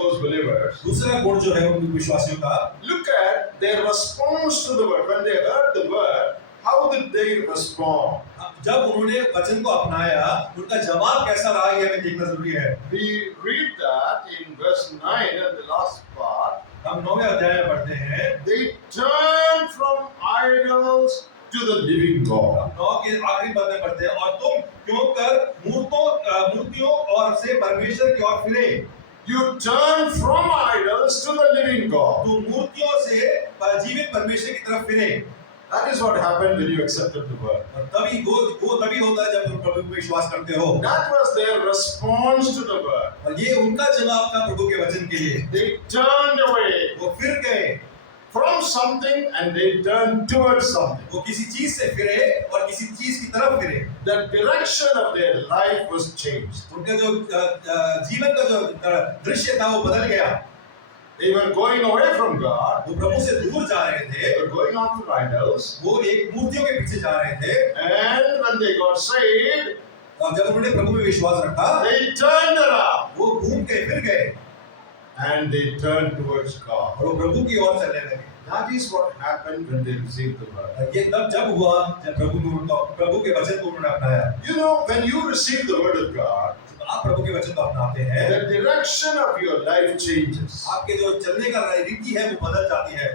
those believers. दूसरा गुण जो है उन विश्वासियों का, Look at their response to the word. When they heard the word, how did they respond? जब उन्होंने वचन को अपनाया उनका जवाब कैसा रहा ये हमें देखना जरूरी है। We read that in verse 9 and the last part. हम 9वें अध्याय में पढ़ते हैं, They turned from idols to the living God. 9 के आखिरी पद में पढ़ते हैं, और तुम क्यों कर मूर्तियों और से परमेश्वर की ओर फिरे। You turn from idols to the living God. तुम मूर्तियों से जीवित परमेश्वर की तरफ फिरे। That is what happened when you accepted the word. और तभी वो तभी होता है जब तुम प्रभु पे विश्वास करते हो। That was their response to the word. और ये उनका जवाब था प्रभु के वचन के लिए। They turned away वो फिर गए from something and they turned towards something. वो किसी चीज से फिरे और किसी चीज की तरफ फिरे। The direction of their life was changed. उनका जो जीवन का जो दृश्य था वो बदल गया। They were going away from God. वो प्रभु से दूर जा रहे थे। They were going after idols. वो एक मूर्तियों के पीछे जा रहे थे। And when they got saved, और जब उन्होंने प्रभु में विश्वास रखा they turned around वो घूम के फिर गए and they turned towards God. और वो प्रभु की ओर चलने लगे। That is what happened when they received the word. ये तब जब हुआ जब प्रभु के वचन को उन्होंने अपनाया। You know, when you receive the word of God, आप प्रभु के वचन को अपनाते हैं, the direction of your life changes. आपके जो चलने का रीति है वो बदल जाती है।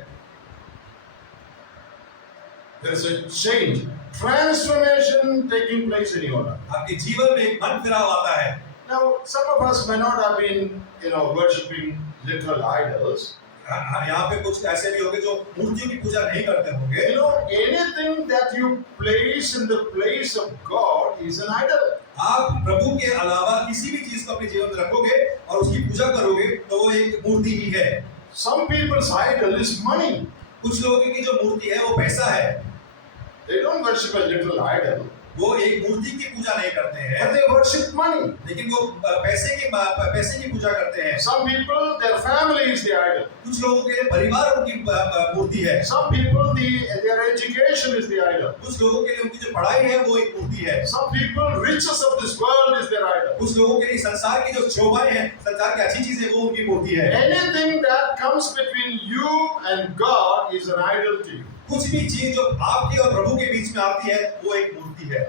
There is a change, transformation taking place in your life. आपके जीवन में एक मन फिराव आता है। Now, some of us may not have been, worshipping literal idols. यहाँ पे कुछ ऐसे भी होंगे जो मूर्तियों की पूजा नहीं करते होंगे। You know, anything that you place in the place of God is an idol. आप प्रभु के अलावा किसी भी चीज को अपने जीवन में रखोगे और उसकी पूजा करोगे तो वो एक मूर्ति ही है। Some people's idol is money. कुछ लोगों की जो मूर्ति है वो पैसा है। They don't worship a literal idol. वो एक मूर्ति की पूजा नहीं करते हैं, but they worship money. लेकिन वो पैसे की पूजा करते हैं। Some people, their family is the idol. कुछ लोगों के लिए परिवार उनकी मूर्ति है। Some people, their education is the idol. कुछ लोगों के लिए उनकी जो पढ़ाई है वो एक मूर्ति है। Some people, riches of this world is their idol. कुछ लोगों के लिए संसार की जो शोभाएं हैं, संसार की अच्छी चीजें, वो उनकी मूर्ति है। Anything that comes between you and God is an idol to you. कुछ भी चीज जो आपके और प्रभु के बीच में आती है वो एक मूर्ति है।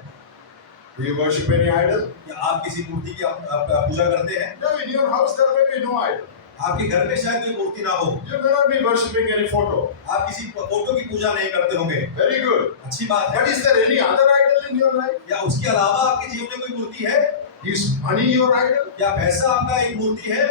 Do you worship any idol? या आप किसी मूर्ति की पूजा करते हैं? No, in your house there may be no idol. आपके घर में शायद कोई मूर्ति ना हो। You may not be worshipping any photo. आप किसी फोटो की पूजा नहीं करते होंगे। Very good. अच्छी बात है। But is there any other idol in your life? या उसके अलावा आपके जीवन में कोई मूर्ति है? Is money your idol? या पैसा आपका एक मूर्ति है?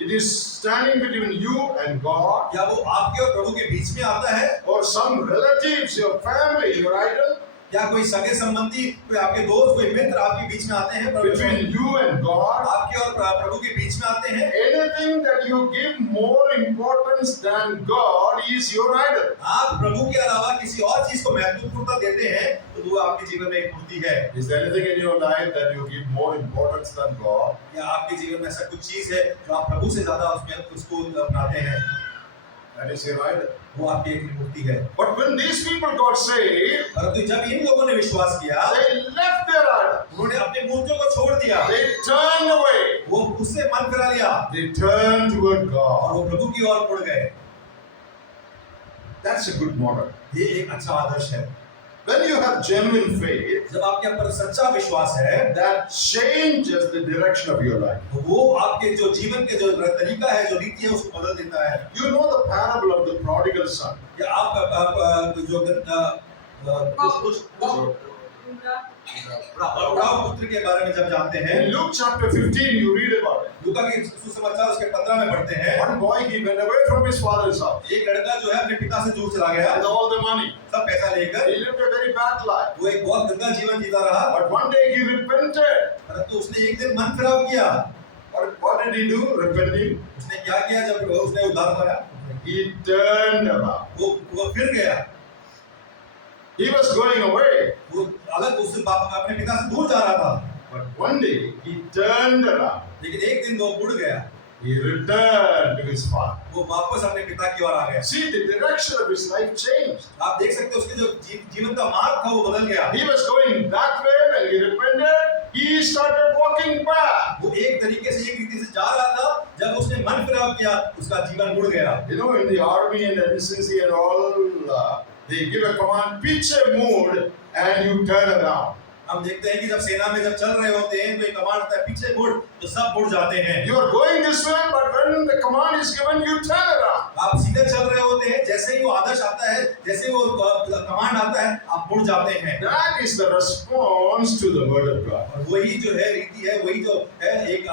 It is standing between you and God. या वो आपके और प्रभु के बीच में आता है? Or some relatives, your family, your idol? या कोई सगे संबंधी, कोई आपके दोस्त, कोई मित्र आपके बीच में आते हैं? Between you and God? आपके और प्रभु के बीच में आते हैं? Anything that you give more importance than God is your idol. आप प्रभु के अलावा किसी और चीज को महत्वपूर्णता देते हैं तो वो आपके जीवन में एक मूर्ति है। Is there anything in your life that you give more importance than God? या आपके जीवन में ऐसा कुछ चीज है जो आप प्रभु से ज्यादा उसको अपनाते हैं? That is your idol. वो आपकी एक मूर्ति है। But when these people got saved, परंतु जब इन लोगों ने विश्वास किया, they left their idol. उन्होंने अपने मूर्तियों को छोड़ दिया, They turned away. वो उससे मन फिरा लिया They turned toward और God. वो प्रभु की ओर मुड़ गए। That's a good model. ये एक अच्छा आदर्श है। When you have genuine faith, जब आपके ऊपर सच्चा विश्वास है, that changes the direction of your life. तो वो आपके जो जीवन के जो तरीका है, जो रीति है, उसको बदल देता है। You know the parable of the prodigal son. या आप जो उड़ाऊ पुत्र के बारे में जब जानते हैं, In Luke chapter 15, you read about it. लूका के सुसमाचार उसके 15 में पढ़ते हैं। One boy, he went away from his father's house एक लड़का जो है अपने पिता से दूर चला गया, with all the money. सब पैसा लेकर। He lived a very bad life. वो एक बहुत गंदा जीवन जीता रहा, But one day he repented. परंतु उसने एक दिन मन फिराव किया। What did he do? Repenting. उसने क्या किया जब उसने उद्धार पाया? He turned around. वो फिर गया। He was going away. वो अलग उससे अपने पिता से दूर जा रहा था, But one day he turned around. लेकिन एक दिन वो मुड़ गया। He returned to his father. वो वापस अपने पिता की ओर आ गया। See, the direction of his life changed. आप देख सकते हो उसके जो जीवन का मार्ग था वो बदल गया। He was going that way when he repented. He started walking back. वो एक तरीके से एक रीति से जा रहा था, जब उसने मन फिराव किया उसका जीवन मुड़ गया। You know, in the army and NCC and all, they give a command, pitch a mood, and you turn around. हम देखते हैं कि जब सेना में जब चल रहे होते हैं तो एक कमांड आता है पीछे मुड़, तो सब मुड़ जाते हैं। You are going this way, but when the command is given, you turn around. आप सीधे चल रहे होते हैं, जैसे ही वो आदेश आता है, जैसे वो कमांड आता है, आप मुड़ जाते हैं। That is the response to the word of God. और वही जो है रीति है, वही जो है एक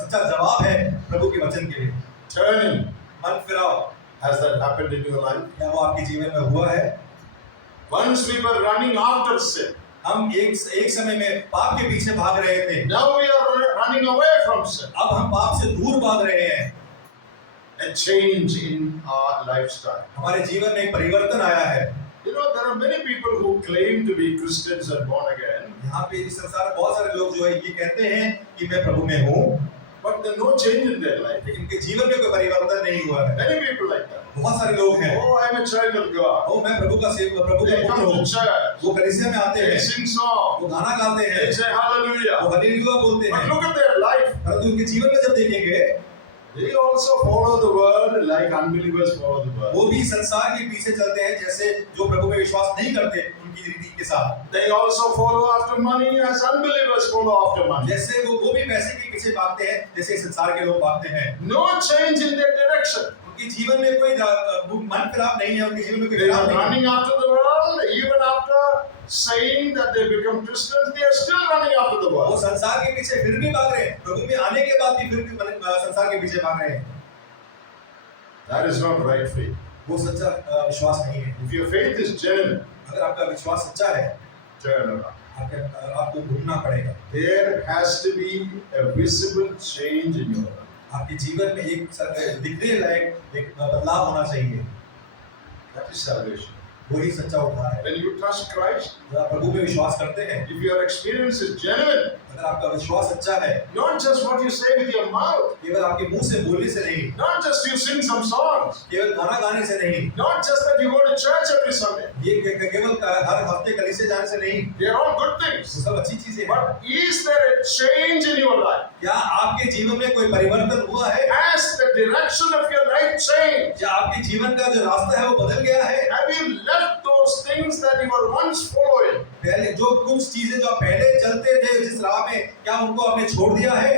सच्चा जवाब है प्रभु के वचन के लिए। Turning. मन फिराव। Has that happened in your life? क्या वो आपके जीवन में हुआ है? Once we were running after sin. हम एक समय में पाप के पीछे भाग रहे थे। Now we are running away from sin. अब हम पाप से दूर भाग रहे हैं। A change in our lifestyle. हमारे जीवन में एक परिवर्तन आया है। You know, there are many people who claim to be Christians and born again. यहाँ पे इस संसार में बहुत सारे लोग जो है ये कहते हैं कि मैं प्रभु में हूँ, But there's no change in their life. लेकिन उनके जीवन में कोई परिवर्तन नहीं हुआ है। Many people like that. बहुत सारे लोग हैं। Oh, I'm a child of God. ओ मैं प्रभु का सेवक, प्रभु They का come पुत्र हूँ। to church. वो कलीसिया में आते They हैं, sing songs. वो गाना गाते They हैं, say वो hallelujah. हालेलुया बोलते But हैं, look at their life. परंतु उनके जीवन में जब देखेंगे, They also follow the world like unbelievers follow the world. वो भी संसार के पीछे चलते हैं, जैसे जो प्रभु में विश्वास नहीं करते उनकी रीति के साथ। They also follow after money as unbelievers follow after money. जैसे वो भी पैसे के पीछे भागते हैं, जैसे संसार के लोग भागते हैं। No change in their direction. उनके जीवन में कोई मन खराब नहीं है, उनके जीवन में कोई They are खराब नहीं है। running after the world. Even after saying that they become Christians, they are still running after the वो world. संसार के पीछे फिर भी भाग रहे हैं, प्रभु में आने के बाद भी फिर भी संसार के पीछे भाग रहे हैं। That is not right faith. वो सच्चा विश्वास नहीं है। If your faith is genuine, अगर आपका विश्वास सच्चा है, turn around. आपको घूमना पड़ेगा। There has to be a visible change in your life. आपके जीवन में एक दिखने लायक एक बदलाव होना चाहिए। That is salvation. वही सच्चा उद्धार है। When you trust Christ, जब आप प्रभु में विश्वास करते हैं, if your experience is genuine, अगर आपका विश्वास सच्चा है, not just what you say with your mouth, केवल आपके मुंह से बोलने से नहीं, not just you sing some songs, केवल गाना गाने से नहीं, not just that you go to church every Sunday. ये केवल हर हफ्ते कलीसिया जाने से नहीं, They are all good वो things. सब अच्छी चीजें हैं। But is there a change in your life? क्या आपके जीवन में कोई परिवर्तन हुआ है? Has the direction of your life changed? क्या आपके जीवन का जो रास्ता है वो बदल गया है? Have you left those things that you were once following? पहले जो कुछ चीजें जो आप पहले चलते थे जिस राह में, क्या उनको आपने छोड़ दिया है?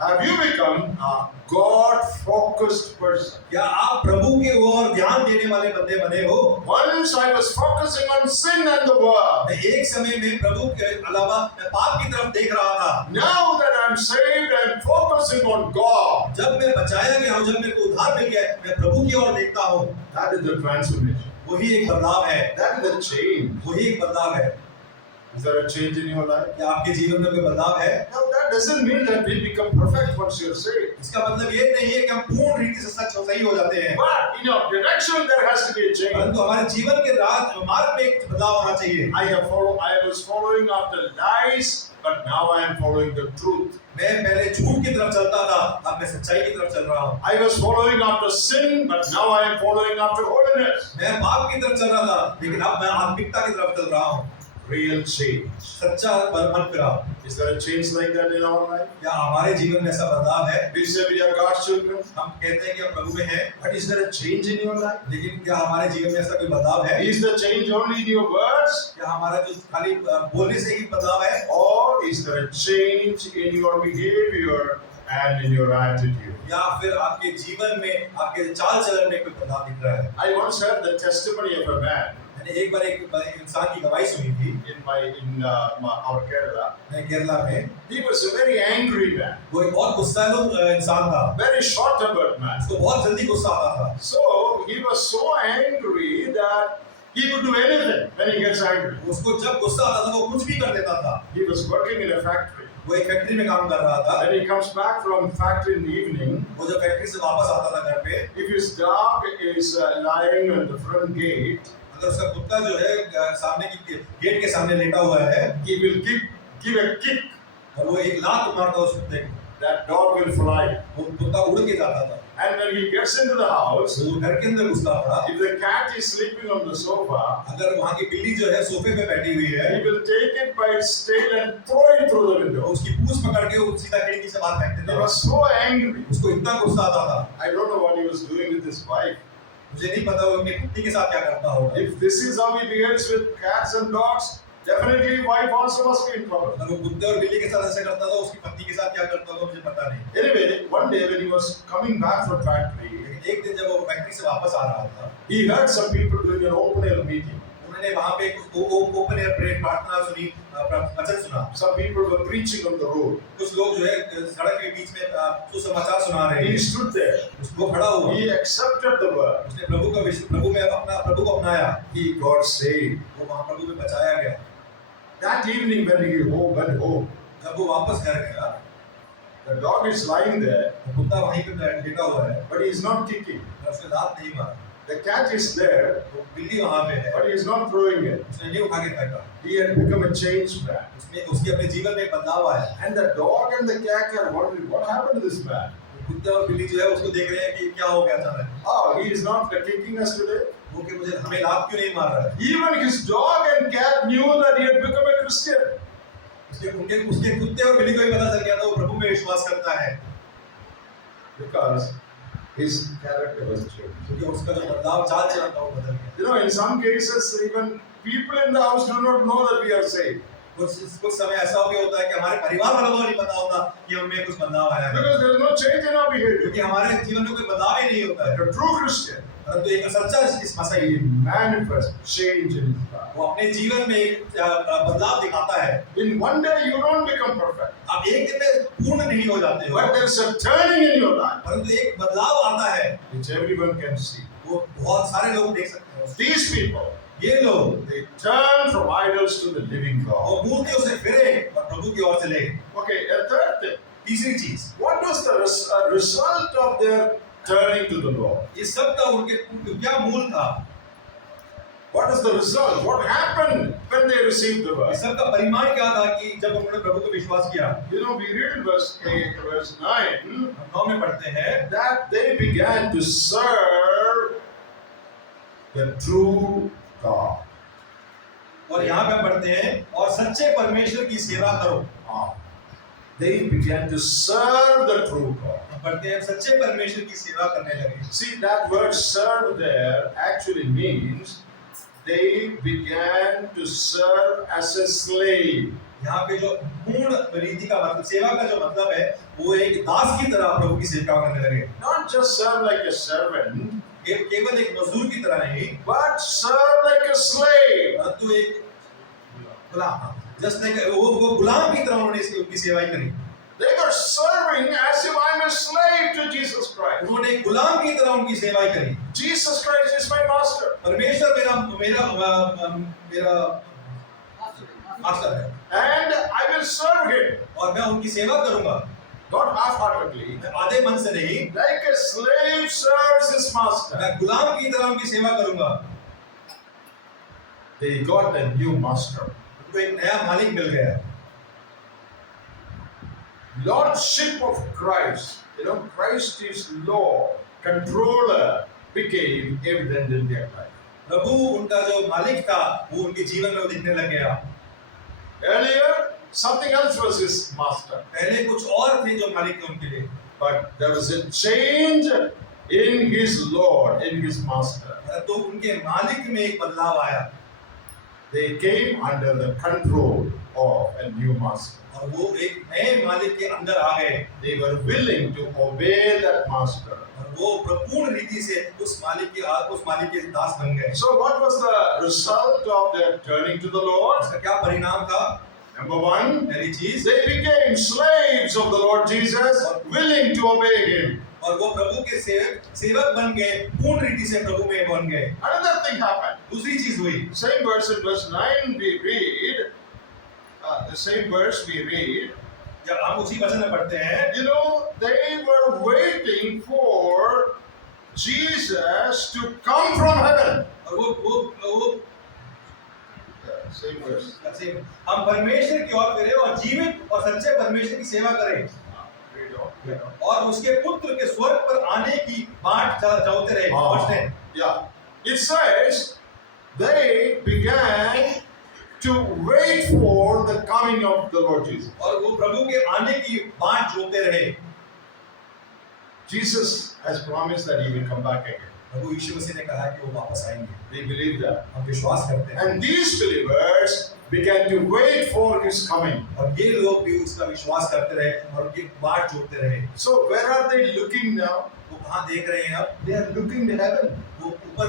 Have you become a God-focused person? क्या आप प्रभु के ओर ध्यान देने वाले बंदे बने हो? Once I was focusing on sin and the world. मैं एक समय में प्रभु के अलावा मैं पाप की तरफ देख रहा था। Now that I'm saved, I'm focusing on God. जब मैं बचाया गया हूँ, जब मेरे को उद्धार मिल गया है, मैं प्रभु की ओर देखता हूँ। That is the transformation. वही एक बदलाव है, That is the change. वही एक बदलाव है। Is there a change in your life? क्या आपके जीवन में कोई बदलाव है? Now that doesn't mean that we become perfect once you're saved. इसका मतलब ये नहीं है कि हम पूर्ण रीति से सच सही हो जाते हैं, But in your direction there has to be a change. परंतु हमारे जीवन के मार्ग में एक बदलाव होना चाहिए। I was following after lies, but now I am following the truth. मैं पहले झूठ की तरफ चलता था, अब मैं सच्चाई की तरफ चल रहा हूँ। I was following after sin, but now I am following after holiness. मैं पाप की तरफ चल रहा था, लेकिन अब मैं आत्मिकता की तरफ चल रहा हूँ। Real change. सच्चा मन फिराव। Is there a change like that in our life? क्या हमारे जीवन में ऐसा बदलाव है? We say we are God's children, हम कहते हैं कि हम प्रभु में हैं, but is there a change in your life? लेकिन क्या हमारे जीवन में ऐसा कोई बदलाव है? Is the change only in your words, क्या हमारा जो खाली बोलने से ही बदलाव है, or is there a change in your behavior and in your attitude? या फिर आपके जीवन में, आपके चाल चलन में कोई बदलाव दिख रहा है? I once heard the testimony of a man मैंने एक बार एक इंसान की गवाही सुनी थी। in our Kerala. मैं केरला में, He was a very angry man, वो एक बहुत गुस्सैलू इंसान था। very short-tempered man. उसको बहुत जल्दी गुस्सा आता था। So he was so angry that he would do anything when he gets angry. उसको जब गुस्सा आता था वो कुछ भी कर देता था। He was working in a factory. वो एक फैक्ट्री में काम कर रहा था। When he comes back from factory in the evening, वो जब फैक्ट्री से वापस आता था घर पे, if his dog is lying on the front gate, अगर उसका कुत्ता जो है सामने की गेट के सामने लेटा हुआ है, he will give a kick. और वो एक लात मारता उस कुत्ते को, That dog will fly. वो कुत्ता उड़ के जाता था। And when he gets into the house, वो घर के अंदर घुसता था। if the cat is sleeping on the sofa, अगर वहाँ की बिल्ली जो है सोफे पे बैठी हुई है, he will take it by its tail and throw it through the window. उसकी पूंछ पकड़ के वो सीधा खिड़की से बाहर फेंक He देता was था। so angry. उसको इतना गुस्सा आता था। I don't know what he was doing with his wife. मुझे नहीं पता वो अपनी पत्नी के साथ क्या करता होगा। If this is how he behaves with cats and dogs, definitely wife also must be in trouble. अगर वो कुत्ते और बिल्ली के साथ ऐसा करता था, उसकी पत्नी के साथ क्या करता होगा मुझे पता नहीं। Anyway, one day when he was coming back from factory, लेकिन एक दिन जब वो फैक्ट्री से वापस आ रहा था, he heard some people doing an open air meeting. उन्होंने वहाँ पे एक ओपन एयर प्रेयर प्रार्थना सुनी, वचन सुना। Some people were preaching on the road. कुछ लोग जो है सड़क के बीच में सुसमाचार सुना रहे He हैं। stood there. वो खड़ा हुआ, He accepted the word. उसने प्रभु में प्रभु को अपनाया। He got saved. वो वहाँ प्रभु में बचाया गया। That evening when he went home, जब वो वापस घर गया, the dog is lying there, वो कुत्ता वहीं पे लेटा हुआ है, but he is not kicking. और उसने दांत नहीं मारा। The cat is there, वो बिल्ली वहाँ पे है, but he is not throwing it. उसने नहीं उठा के फेंका। He had become a changed man. उसके अपने जीवन में एक बदलाव आया। And the dog and the cat are wondering, what happened to this man? कुत्ते और बिल्ली जो है उसको देख रहे हैं कि क्या हो गया अचानक। Oh, he is not kicking us today. वो कि मुझे हमें लात क्यों नहीं मार रहा है? Even his dog and cat knew that he had become a Christian. उसके कुत्ते और बिल्ली को भी पता चल गया था वो प्रभु में विश्वास करता है, Because his character was changed. क्योंकि उसका जो बदलाव चाल चलन था वो बदल गया। You know, in some cases, even people in the house do not know that we are saved. कुछ समय ऐसा भी होता है कि हमारे परिवार वालों को नहीं पता होता कि हमें कुछ बदलाव आया है, Because there is no change in our behavior. क्योंकि हमारे जीवन में कोई बदलाव ही नहीं होता है। A true Christian, परंतु एक सच्चा इस मसीही he manifests change in his life. वो अपने जीवन में एक बदलाव दिखाता है। In one day, you don't become perfect. आप एक दिन में पूर्ण नहीं हो जाते हो, But there is a turning in your life, परंतु एक बदलाव आता है, which everyone can see. वो बहुत सारे लोग देख सकते हैं। These people, ये लोग they turn from idols to the living God. वो मूर्तियों से फिरे और प्रभु की ओर चले। Okay, a third thing. तीसरी चीज, What was the result of their turning to the Lord? ये सब का उनके क्या मूल था? What is the result? What happened when they received the word? इस सब का परिणाम क्या था कि जब उन्होंने प्रभु को विश्वास किया? You know, we read in verse 8, verse 9, हम 9 में पढ़ते हैं that they began to serve the true God. और यहाँ पे हम पढ़ते हैं और सच्चे परमेश्वर की सेवा करो। Ah, they began to serve the true God. हम पढ़ते हैं सच्चे परमेश्वर की सेवा करने लगे। See, that word serve there actually means they began to serve as a slave. यहाँ पे जो पूर्ण रीति का मतलब सेवा का जो मतलब है वो एक दास की तरह प्रभु की सेवा करने लगे। Not just serve like a servant, केवल एक मजदूर की तरह नहीं, but serve like a slave. परंतु एक गुलाम, जस्ट लाइक वो गुलाम की तरह उन्होंने उनकी सेवा करी। They were serving as if I'm a slave to Jesus Christ. उन्होंने एक गुलाम की तरह उनकी सेवा करी। Jesus Christ is my master. परमेश्वर मेरा मास्टर है And I will serve him. और मैं उनकी सेवा करूंगा, Not half-heartedly. मैं आधे मन से नहीं, Like a slave serves his master. मैं गुलाम की तरह उनकी सेवा करूंगा। They got a new master. उनको एक नया मालिक मिल गया। Lordship of Christ. You know, Christ is Lord, controller, became evident in their life. प्रभु उनका जो मालिक था वो उनके जीवन में दिखने लग गया। Earlier, something else was his master. पहले कुछ और थे जो मालिक थे उनके लिए, But there was a change in his Lord, in his master. तो उनके मालिक में एक बदलाव आया They came under the control of a new master. और वो एक नए मालिक के अंदर आ गए They were willing to obey that master. और वो पूर्ण रीति से उस मालिक के दास बन गए। So what was the result of their turning to the Lord? इसका क्या परिणाम था? Number one, पहली चीज, they became slaves of the Lord Jesus, willing to obey him. और वो प्रभु के सेवक बन गए, पूर्ण रीति से प्रभु में बन गए। Another thing happened. दूसरी चीज हुई, Same verse in verse 9 we read, the same verse we read, जब हम उसी वचन में पढ़ते हैं, you know, they were waiting for Jesus to come from heaven. और वो Same verse. हम परमेश्वर की ओर फिरे और जीवित और सच्चे परमेश्वर की सेवा करें Read on. और उसके पुत्र के स्वर्ग पर आने की बाट चलते रहे। Ah, yeah. It says they began to wait for the coming of the Lord Jesus. और वो प्रभु के आने की बाट जोते रहे। Jesus has promised that he will come back again. प्रभु यीशु मसीह ने कहा कि वो वापस आएंगे। We believe that. हम विश्वास करते हैं। And these believers began to wait for his coming. और ये लोग भी उसका विश्वास करते रहे और ये बाट जोते रहे। So where are they looking now? वो कहाँ देख रहे हैं अब? They are looking to heaven. वो ऊपर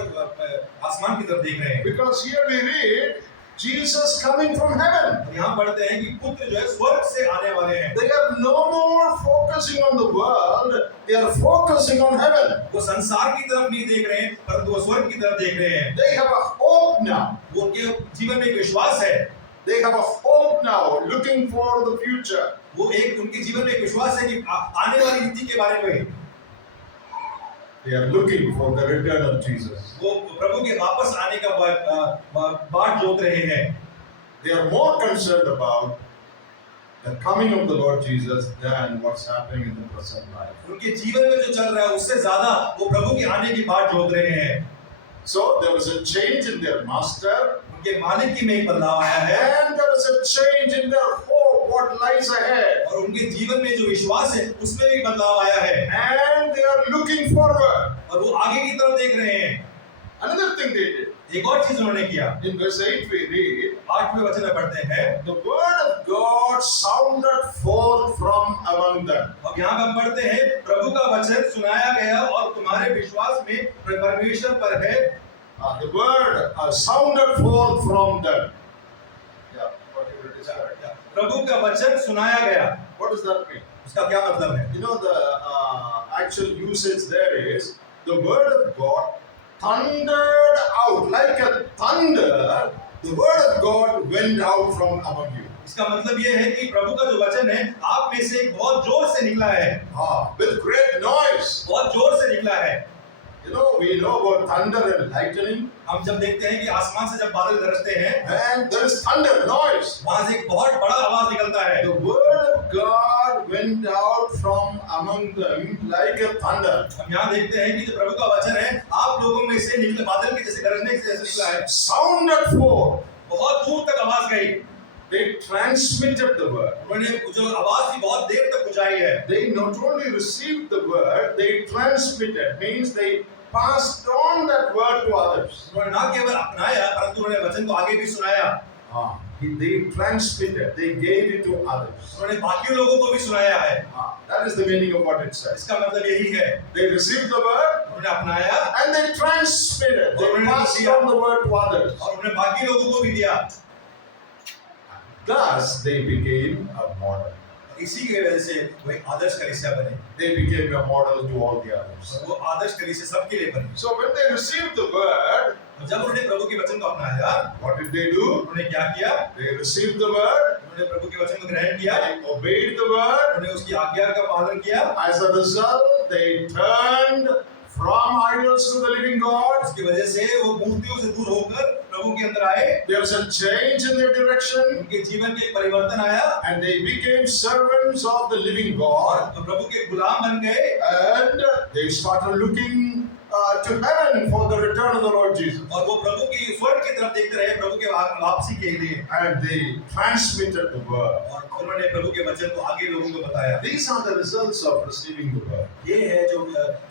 आसमान की तरफ देख रहे हैं। Because here we read Jesus coming from heaven. और यहाँ पढ़ते हैं कि पुत्र जो है स्वर्ग से आने वाले हैं। They are no more focusing on the world. They are focusing on heaven. वो संसार की तरफ नहीं देख रहे हैं, परंतु वो स्वर्ग की तरफ देख रहे हैं। They have a hope now. वो उनके जीवन में एक विश्वास है। They have a hope now, looking for the future. वो एक उनके जीवन में एक विश्वास है कि आने वाली नीति के बारे में। They are looking for the return of Jesus. वो प्रभु के वापस आने का बाट जोत रहे हैं। They are more concerned about the coming of the Lord Jesus than what's happening in the present life. उनके जीवन में जो चल रहा है उससे ज्यादा वो प्रभु के आने की बाट जोत रहे हैं। So there was a change in their master, उनके मालिक की में एक बदलाव आया है and there was a change in their hope, what lies ahead. और उनके जीवन में जो विश्वास है उसमें भी बदलाव आया है And they are looking forward. और वो आगे की तरफ देख रहे हैं। Another thing they did. एक और चीज उन्होंने किया, In verse 8 we read, 8वें वचन में पढ़ते हैं, the word of God sounded forth from among them. अब यहाँ पे हम पढ़ते हैं प्रभु का वचन सुनाया गया और तुम्हारे विश्वास में परमेश्वर पर है। The word sounded forth from them. Yeah, whatever it is. प्रभु का वचन सुनाया गया, What does that mean? उसका क्या मतलब है? You know, the actual usage there is the word of God thundered out like a thunder. The word of God went out from among you. इसका मतलब ये है कि प्रभु का जो वचन है आप में से बहुत जोर से निकला है, With great noise. बहुत जोर से निकला है। You know, we know about thunder and lightning, हम जब देखते हैं कि आसमान से जब बादल गरजते हैं, and there is thunder, noise. वहां से एक बहुत बड़ा आवाज निकलता है। The word of God went out from among them like a thunder. हम यहाँ देखते हैं कि जो प्रभु का वचन है, आप लोगों में से निकले बादल के जैसे गरजने के जैसे निकला है। Sounded forth. बहुत दूर तक आवाज गई। They transmitted the word. उन्होंने जो आवाज थी बहुत देर तक पहुंचाई है। They not only received the word, they transmitted. Means they passed on that word to others. उन्होंने न केवल अपनाया परंतु उन्होंने वचन को आगे भी सुनाया। They transmitted. They gave it to others. उन्होंने बाकी लोगों को भी सुनाया है। That is the meaning of what it says. इसका मतलब यही है। They received the word उन्होंने अपनाया and they transmitted. They उन्होंने passed दिया। on the word to others. और उन्होंने बाकी लोगों को भी दिया। Thus, they became a model. इसी की वजह से वो एक आदर्श कलीसिया बने। They became a model to all the others. वो आदर्श कलीसिया सबके लिए बने। So when they received the word, जब उन्होंने प्रभु के वचन को अपनाया, what did they do? उन्होंने क्या किया? They received the word. उन्होंने प्रभु के वचन को ग्रहण किया, They obeyed the word. उन्होंने उसकी आज्ञा का पालन किया। As a result, they turned from idols to the living God. उसकी वजह से वो मूर्तियों से दूर होकर प्रभु के अंदर आए। There was a change in their direction, उनके जीवन में एक परिवर्तन आया and they became servants of the living God. और प्रभु के गुलाम बन गए And they started looking to heaven for the return of the Lord Jesus. और वो प्रभु की स्वर्ग की तरफ देखते रहे प्रभु के वापसी के लिए And they transmitted the word. और उन्होंने प्रभु के वचन को आगे लोगों को बताया। These are the results of receiving the word. ये है जो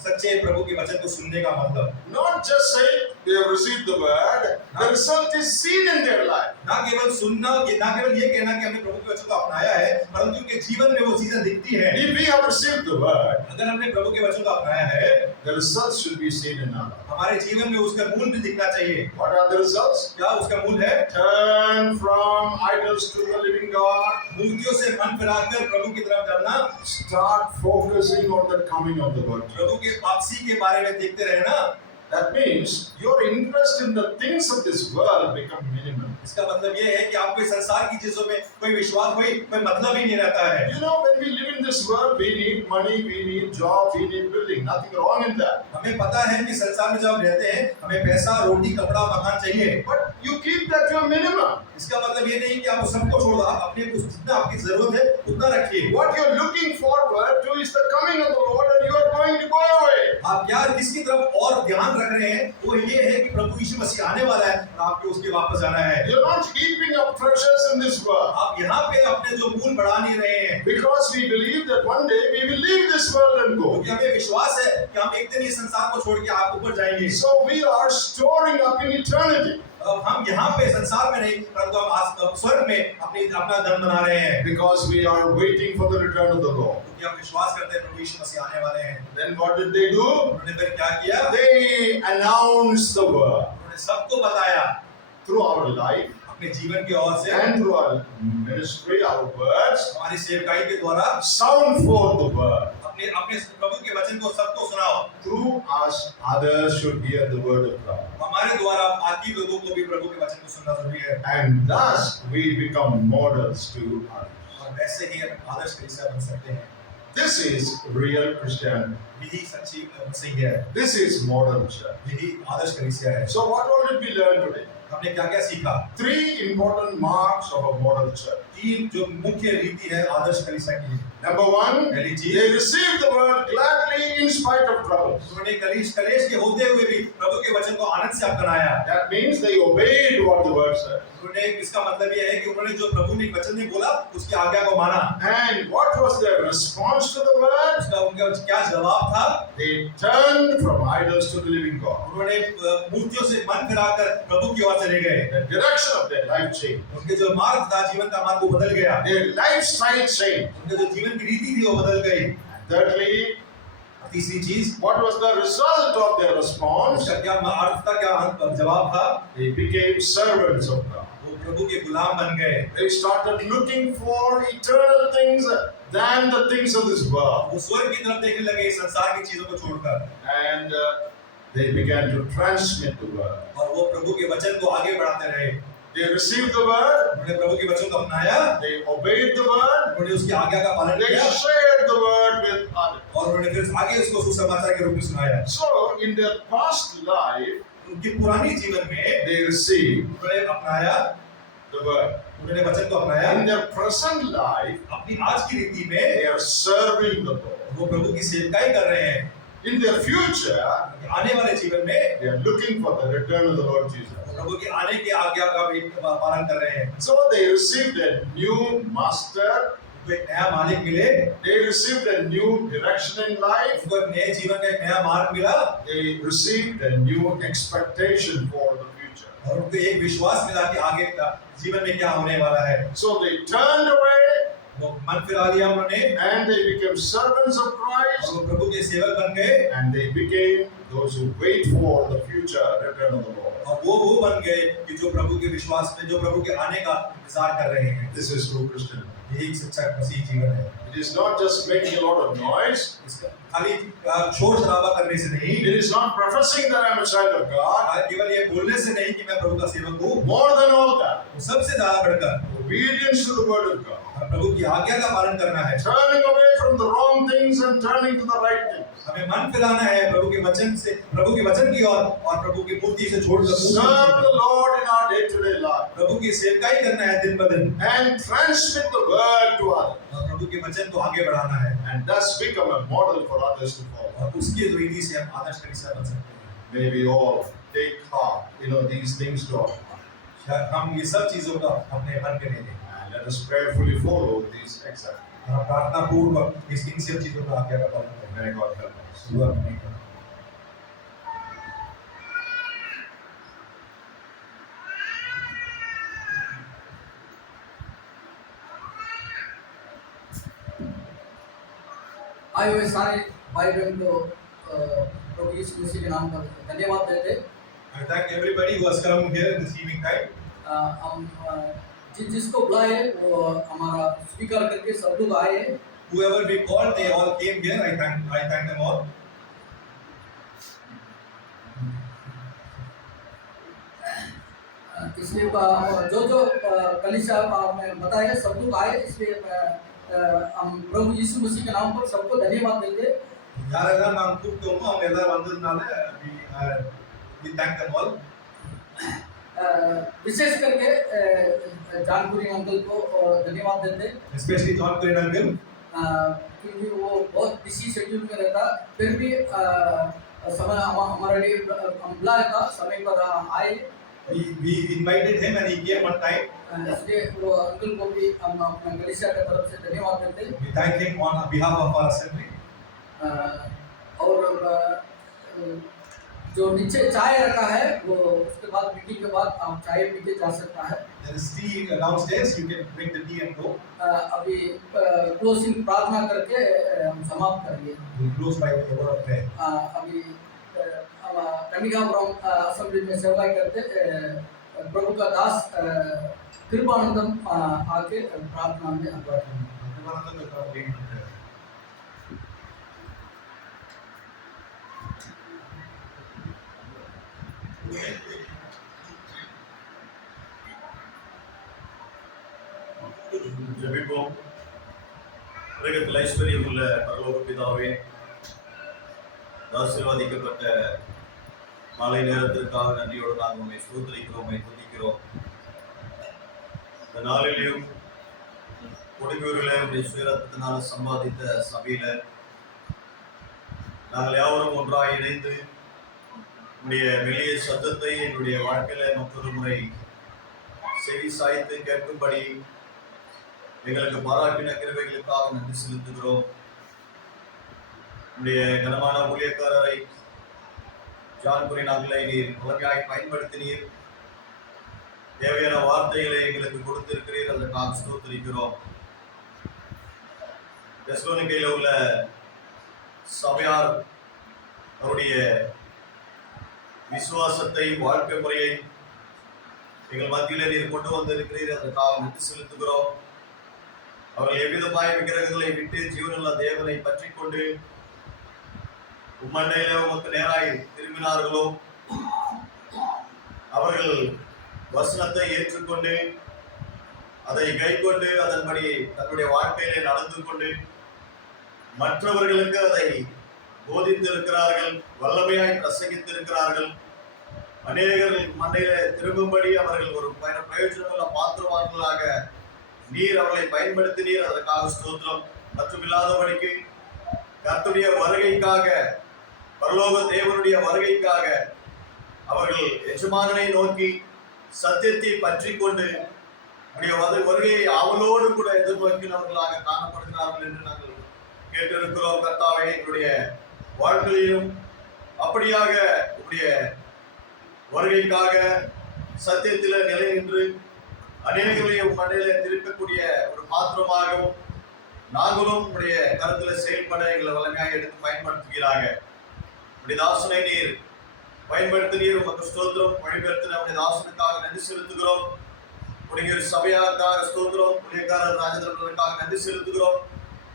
सच्चे प्रभु के वचन को सुनने का मतलब। Not just saying they have received the word, the result is seen in their life. ना केवल सुनना, ना केवल ये कहना कि हमने प्रभु के वचन को अपनाया है, परंतु उनके जीवन में वो चीजें दिखती हैं। If we have received the word, अगर हमने प्रभु के वचन को अपनाया है, the results should be seen in our life. हमारे जीवन में उसका मूल भी दिखना चाहिए। What are the results? क्या उसका मूल है? Turn from idols to the living God. मूर्तियों से मन फिराकर प्रभु की तरफ चलना, Start focusing on the coming of the Lord. प्रभु के वापसी के बारे में देखते रहना। That means your interest in the things of this world become minimal. इसका मतलब ये है कि आपको इस संसार की चीजों में कोई विश्वास, कोई मतलब ही नहीं रहता है। You know, when we live in this world, we need money, we need job, we need building. Nothing wrong in that. हमें पता है कि संसार में जब हम रहते हैं, हमें पैसा, रोटी, कपड़ा, मकान चाहिए। But you keep that to a minimum. इसका मतलब ये नहीं कि आप उस सबको छोड़ दो, आप अपने जितना आपकी जरूरत है उतना रखिए। What you're looking forward to is the coming of the Lord, and you are going to go away. आप यार किसकी तरफ और ध्यान रख रहे हैं, वो ये है कि प्रभु यीशु मसीह आने वाला है और आपको उसके वापस जाना है। You're not heaping up treasures in this world. आप यहाँ पे अपने जो मूल बढ़ा नहीं रहे हैं, Because we believe that one day we will leave this world and go. क्योंकि हमें विश्वास है कि हम एक दिन इस संसार को छोड़ के आप ऊपर जाएंगे। So we are storing up in eternity. अब हम यहाँ पे संसार में नहीं, परंतु हम स्वर्ग में अपना धन बना रहे हैं। Because we are waiting for the return of the Lord. क्योंकि हम विश्वास करते हैं प्रभु यीशु मसीह आने वाले हैं। Then what did they do? उन्होंने फिर क्या किया? They announced the word उन्होंने सबको बताया through our life अपने जीवन की ओर से, and through our ministry, our words. हमारी सेवकाई के द्वारा Sound forth the word. अपने अपने प्रभु के वचन को सबको सुनाओ। Through us, others should hear the word of God. हमारे द्वारा बाकी लोगों को भी प्रभु के वचन को सुनना जरूरी है। And thus we become models to others. और वैसे ही हम आदर्श कलीसिया बन सकते हैं। This is real Christianity. यही सच्ची मसीह है, This is modern church. यही आदर्श कलीसिया है। So what all did we learn today? हमने क्या क्या सीखा? 3 important marks of a model church. 3 जो मुख्य रीति है आदर्श कलीसिया की। Number 1, पहली चीज, they received the word gladly in spite of troubles. उन्होंने कलेश के होते हुए भी प्रभु के वचन को आनंद से अपनाया। That means they obeyed what the word said. उन्होंने, इसका मतलब यह है कि उन्होंने जो प्रभु ने वचन में बोला उसकी आज्ञा को माना। And what was their response to the word? उसका उनका क्या जवाब था? They turned from idols to the living God. उन्होंने मूर्तियों से मन फिराकर प्रभु की ओर चले गए। The direction of their life changed. उनके जो मार्ग था, जीवन का मार्ग वो बदल गया। Their lifestyle changed. उनके जो जीवन की रीति थी वो बदल गई। Thirdly, तीसरी चीज, what was the result of their response? उसका क्या अर्थ था, क्या जवाब था? They became servants of God. वो प्रभु के गुलाम बन गए। They started looking for eternal things than the things of this world. वो स्वर्ग की तरफ देखने लगे संसार की चीजों को छोड़कर, And they began to transmit the word. और वो प्रभु के वचन को आगे बढ़ाते रहे। They received the word, उन्होंने प्रभु के वचन को अपनाया, they obeyed the word, उन्होंने उसकी आज्ञा का पालन they किया shared the word with others. और और उन्होंने फिर आगे उसको सुसमाचार के रूप में सुनाया। So, in their past life, उनकी पुरानी जीवन में they received उन्होंने अपनाया, the word. उन्होंने वचन को अपनाया। In their present life, अपनी आज की रीति में they are serving the Lord. वो प्रभु की सेवकाई कर रहे हैं। In their future, आने वाले जीवन में they are looking for the return of the Lord Jesus. प्रभु की आने की आज्ञा का भी पालन कर रहे हैं। So they received a new master, उनको एक नया मालिक मिले, they received a new direction in life, उनको एक नए जीवन का एक नया मार्ग मिला, they received a new expectation for the future. और उनको एक विश्वास मिला कि आगे का जीवन में क्या होने वाला है। So they turned away वो मन फिरा लिया उन्होंने, and they became servants of और Christ, वो प्रभु के सेवक बन गए, and they became those who wait for the future return of the Lord. और वो बन गए कि जो प्रभु के विश्वास में, जो प्रभु के आने का इंतजार कर रहे हैं। This is true Christian. यही सच्चा मसीह जीवन है। It is not just making a lot of noise. इसका खाली शोर शराबा करने से नहीं, It is not professing that I am a child of God. केवल ये बोलने से नहीं कि मैं प्रभु का सेवक हूँ, More than all that, सबसे ज्यादा बढ़कर obedience to the word of God. प्रभु की आज्ञा का पालन करना है। Turning away from the wrong things and turning to the right things. हमें मन फिराना है प्रभु के वचन से, प्रभु के वचन की ओर, और प्रभु की मूर्ति से छोड़कर Serve the Lord in our day-to-day life. प्रभु की सेवकाई करना है दिन ब दिन, And transmit the word to others. और प्रभु के वचन को आगे बढ़ाना है, And thus become a model for others to follow. और उसकी रीति से हम आदर्श का हिस्सा बन सकते हैं। May we all take heart, these things to our heart. शायद हम ये सब चीजों का अपने मन में ले लें, And let us prayerfully follow these examples. और प्रार्थना पूर्वक इन सब चीजों का आज्ञा का पालन करें। May God help us. दुआ करें। आए हुए सारे भाई बहन को प्रभु यीशु मसीह के नाम पर धन्यवाद देते। I thank everybody who has come here in this evening time. हम जिसको बुलाए वो हमारा स्वीकार करके सब लोग आए हैं। Whoever we called, they all came here. I thank them all. इसलिए जो कलीसिया में बताया सब लोग आए, इसलिए हम प्रभु यीशु मसीह के नाम पर सबको धन्यवाद देते। யாரெல்லாம் நாம் கூப்பிட்டோமோ அவங்க எல்லாரும் வந்ததுனால we thank them all. विशेष करके जानपुरी अंकल को धन्यवाद देते, Especially John Green uncle. क्योंकि वो बहुत बिजी शेड्यूल में रहता, फिर भी समय हमारे लिए हम बुलाया था, समय पर आए। We invited him and he came one time. इसलिए वो अंकल को भी हम अपने कलीसिया की तरफ से धन्यवाद देते। We thank him on behalf of our assembly. और जो नीचे चाय रखा है वो उसके बाद मीटिंग के बाद आप चाय पी के जा सकता है। There is tea downstairs. You can bring the tea and go. अभी क्लोजिंग प्रार्थना करके हम समाप्त करेंगे। We close by the word of prayer. अभी कनिकापुरम असेंबली में सेवा करते प्रभु का दास कृपानंदम आके प्रार्थना में अगुवाई करेंगे। ஜெபிப்போம். உலகத்தில் ஐஸ்வர்யம் உள்ள பரலோக பிதாவே, ஆசீர்வதிக்கப்பட்ட மாலை நேரத்திற்காக நன்றியோடு நாங்கள் உண்மை ஸ்தோத்திரிக்கிறோம், துதிக்கிறோம். இந்த நாளிலும் கொடுங்கூரில் உடைய சுயரத்தினால சம்பாதித்த சபையில நாங்கள் யாவரும் ஒன்றாக இணைந்து உடைய வெளிய சத்தத்தை என்னுடைய வாழ்க்கையில மற்றொரு முறை செவி சாய்த்து கேட்கும்படி எங்களுக்கு பாராட்டின கிருபைகளுக்காக நன்றி செலுத்துகிறோம். உடைய கனமான ஊழியக்காரரை ஜான்புரி நாட்களை நீர் முழுமையாய் பயன்படுத்தினீர். தேவையான வார்த்தைகளை எங்களுக்கு கொடுத்திருக்கிறீர், அதை நாம் ஸ்தோத்திரிக்கிறோம். தெசலோனிக்கேயில உள்ள சபையார் அவருடைய விசுவாசத்தை, வாழ்க்கை முறையை எங்கள் மத்தியிலே நீர் கொண்டு வந்திருக்கிறீர், அதற்காக நன்றி செலுத்துகிறோம். அவர்கள் எவ்விதமாய் விக்கிரகங்களை விட்டு ஜீவனுள்ள தேவனை பற்றி கொண்டு உம்மண்டையில உமக்கு நேராய் திரும்பினார்களோ, அவர்கள் வசனத்தை ஏற்றுக்கொண்டு அதை கைக்கொண்டு அதன்படி தன்னுடைய வாழ்க்கையிலே நடந்து கொண்டு மற்றவர்களுக்கு அதை போதித்திருக்கிறார்கள், வல்லமையாய் பிரசங்கித்திருக்கிறார்கள். அநேகர் மண்டையில திரும்பும்படி அவர்கள் ஒரு பிரயோஜனமுள்ள பாத்திரவான்களாக நீர் அவர்களை பயன்படுத்தினீர். அதற்காக ஸ்தோத்திரம். மற்றும் இல்லாதபடிக்கு கர்த்தருடைய வருகைக்காக, பரலோக தேவனுடைய வருகைக்காக அவர்கள் எஜமானனை நோக்கி சத்தியத்தை பற்றி கொண்டு உடைய வருகையை அவளோடு கூட எதிர்நோக்கினவர்களாக காணப்படுகிறார்கள் என்று நாங்கள் கேட்டிருக்கிறோம். கர்த்தாவே, எங்களுடைய வாழ்க்கையிலும் அப்படியாக உடைய வருகைக்காக சத்தியத்தில நிலை நின்று அநேகர்களையும் மண்ணில திருப்பக்கூடிய ஒரு பாத்திரமாகவும் நாங்களும் உடைய கருத்துல செயல்பட எங்களை வல்லமையாக எடுத்து பயன்படுத்துகிறாங்க. உடைய தாசனை நீர் பயன்படுத்தினீர். உமக்கு ஸ்தோத்திரம். வழிபடுத்தின உடைய தாசனுக்காக நன்றி செலுத்துகிறோம். உடைய சபையாருக்காக ஸ்தோத்திரம். ஊழியக்காரர் ராஜேந்திரனுக்காக நன்றி செலுத்துகிறோம்.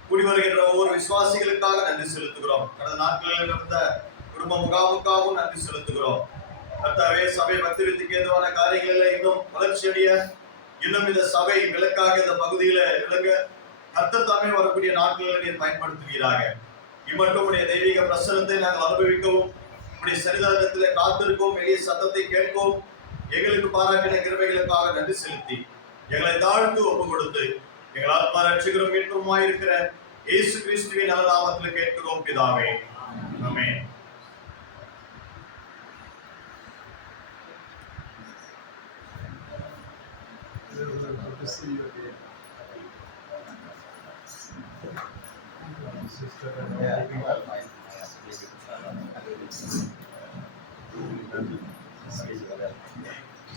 கூடி வருகின்ற ஒவ்வொரு விசுவாசிகளுக்காக நன்றி செலுத்துகிறோம். கடந்த நாட்களில் நடந்த குடும்ப முகாமுக்காகவும் நன்றி செலுத்துகிறோம். கர்த்தாவே, சபை பத்திரத்துக்கு ஏதுவான காரியங்களில் இன்னும் வளர்ச்சி அடைய, இன்னும் இந்த சபை விளக்காக இந்த பகுதியில விளங்க கர்த்தர் தாமே வரக்கூடிய நாட்களில் நீர் பயன்படுத்துவீராக. இம்மட்டும் உடைய தெய்வீக பிரசனத்தை நாங்கள் அனுபவிக்கவும், உடைய சரிதாரத்தில் காத்திருக்கவும், எளிய சத்தத்தை கேட்கவும் எங்களுக்கு பாராட்டின கிருபைகளுக்காக நன்றி செலுத்தி எங்களை தாழ்த்து ஒப்பு கொடுத்து எங்கள் ஆத்மா ரட்சிகரும் மீட்புமாயிருக்கிற இயேசு கிறிஸ்துவின் நல்ல நாமத்தில் கேட்கிறோம் பிதாவே. ஆமென். Good to see you again. Sister, Yeah, well, fine.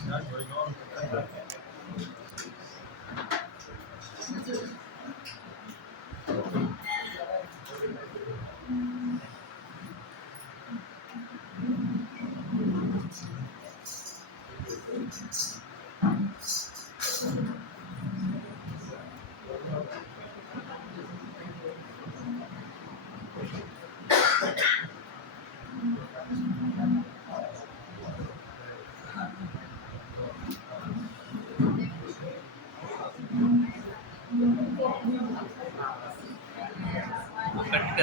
not going on.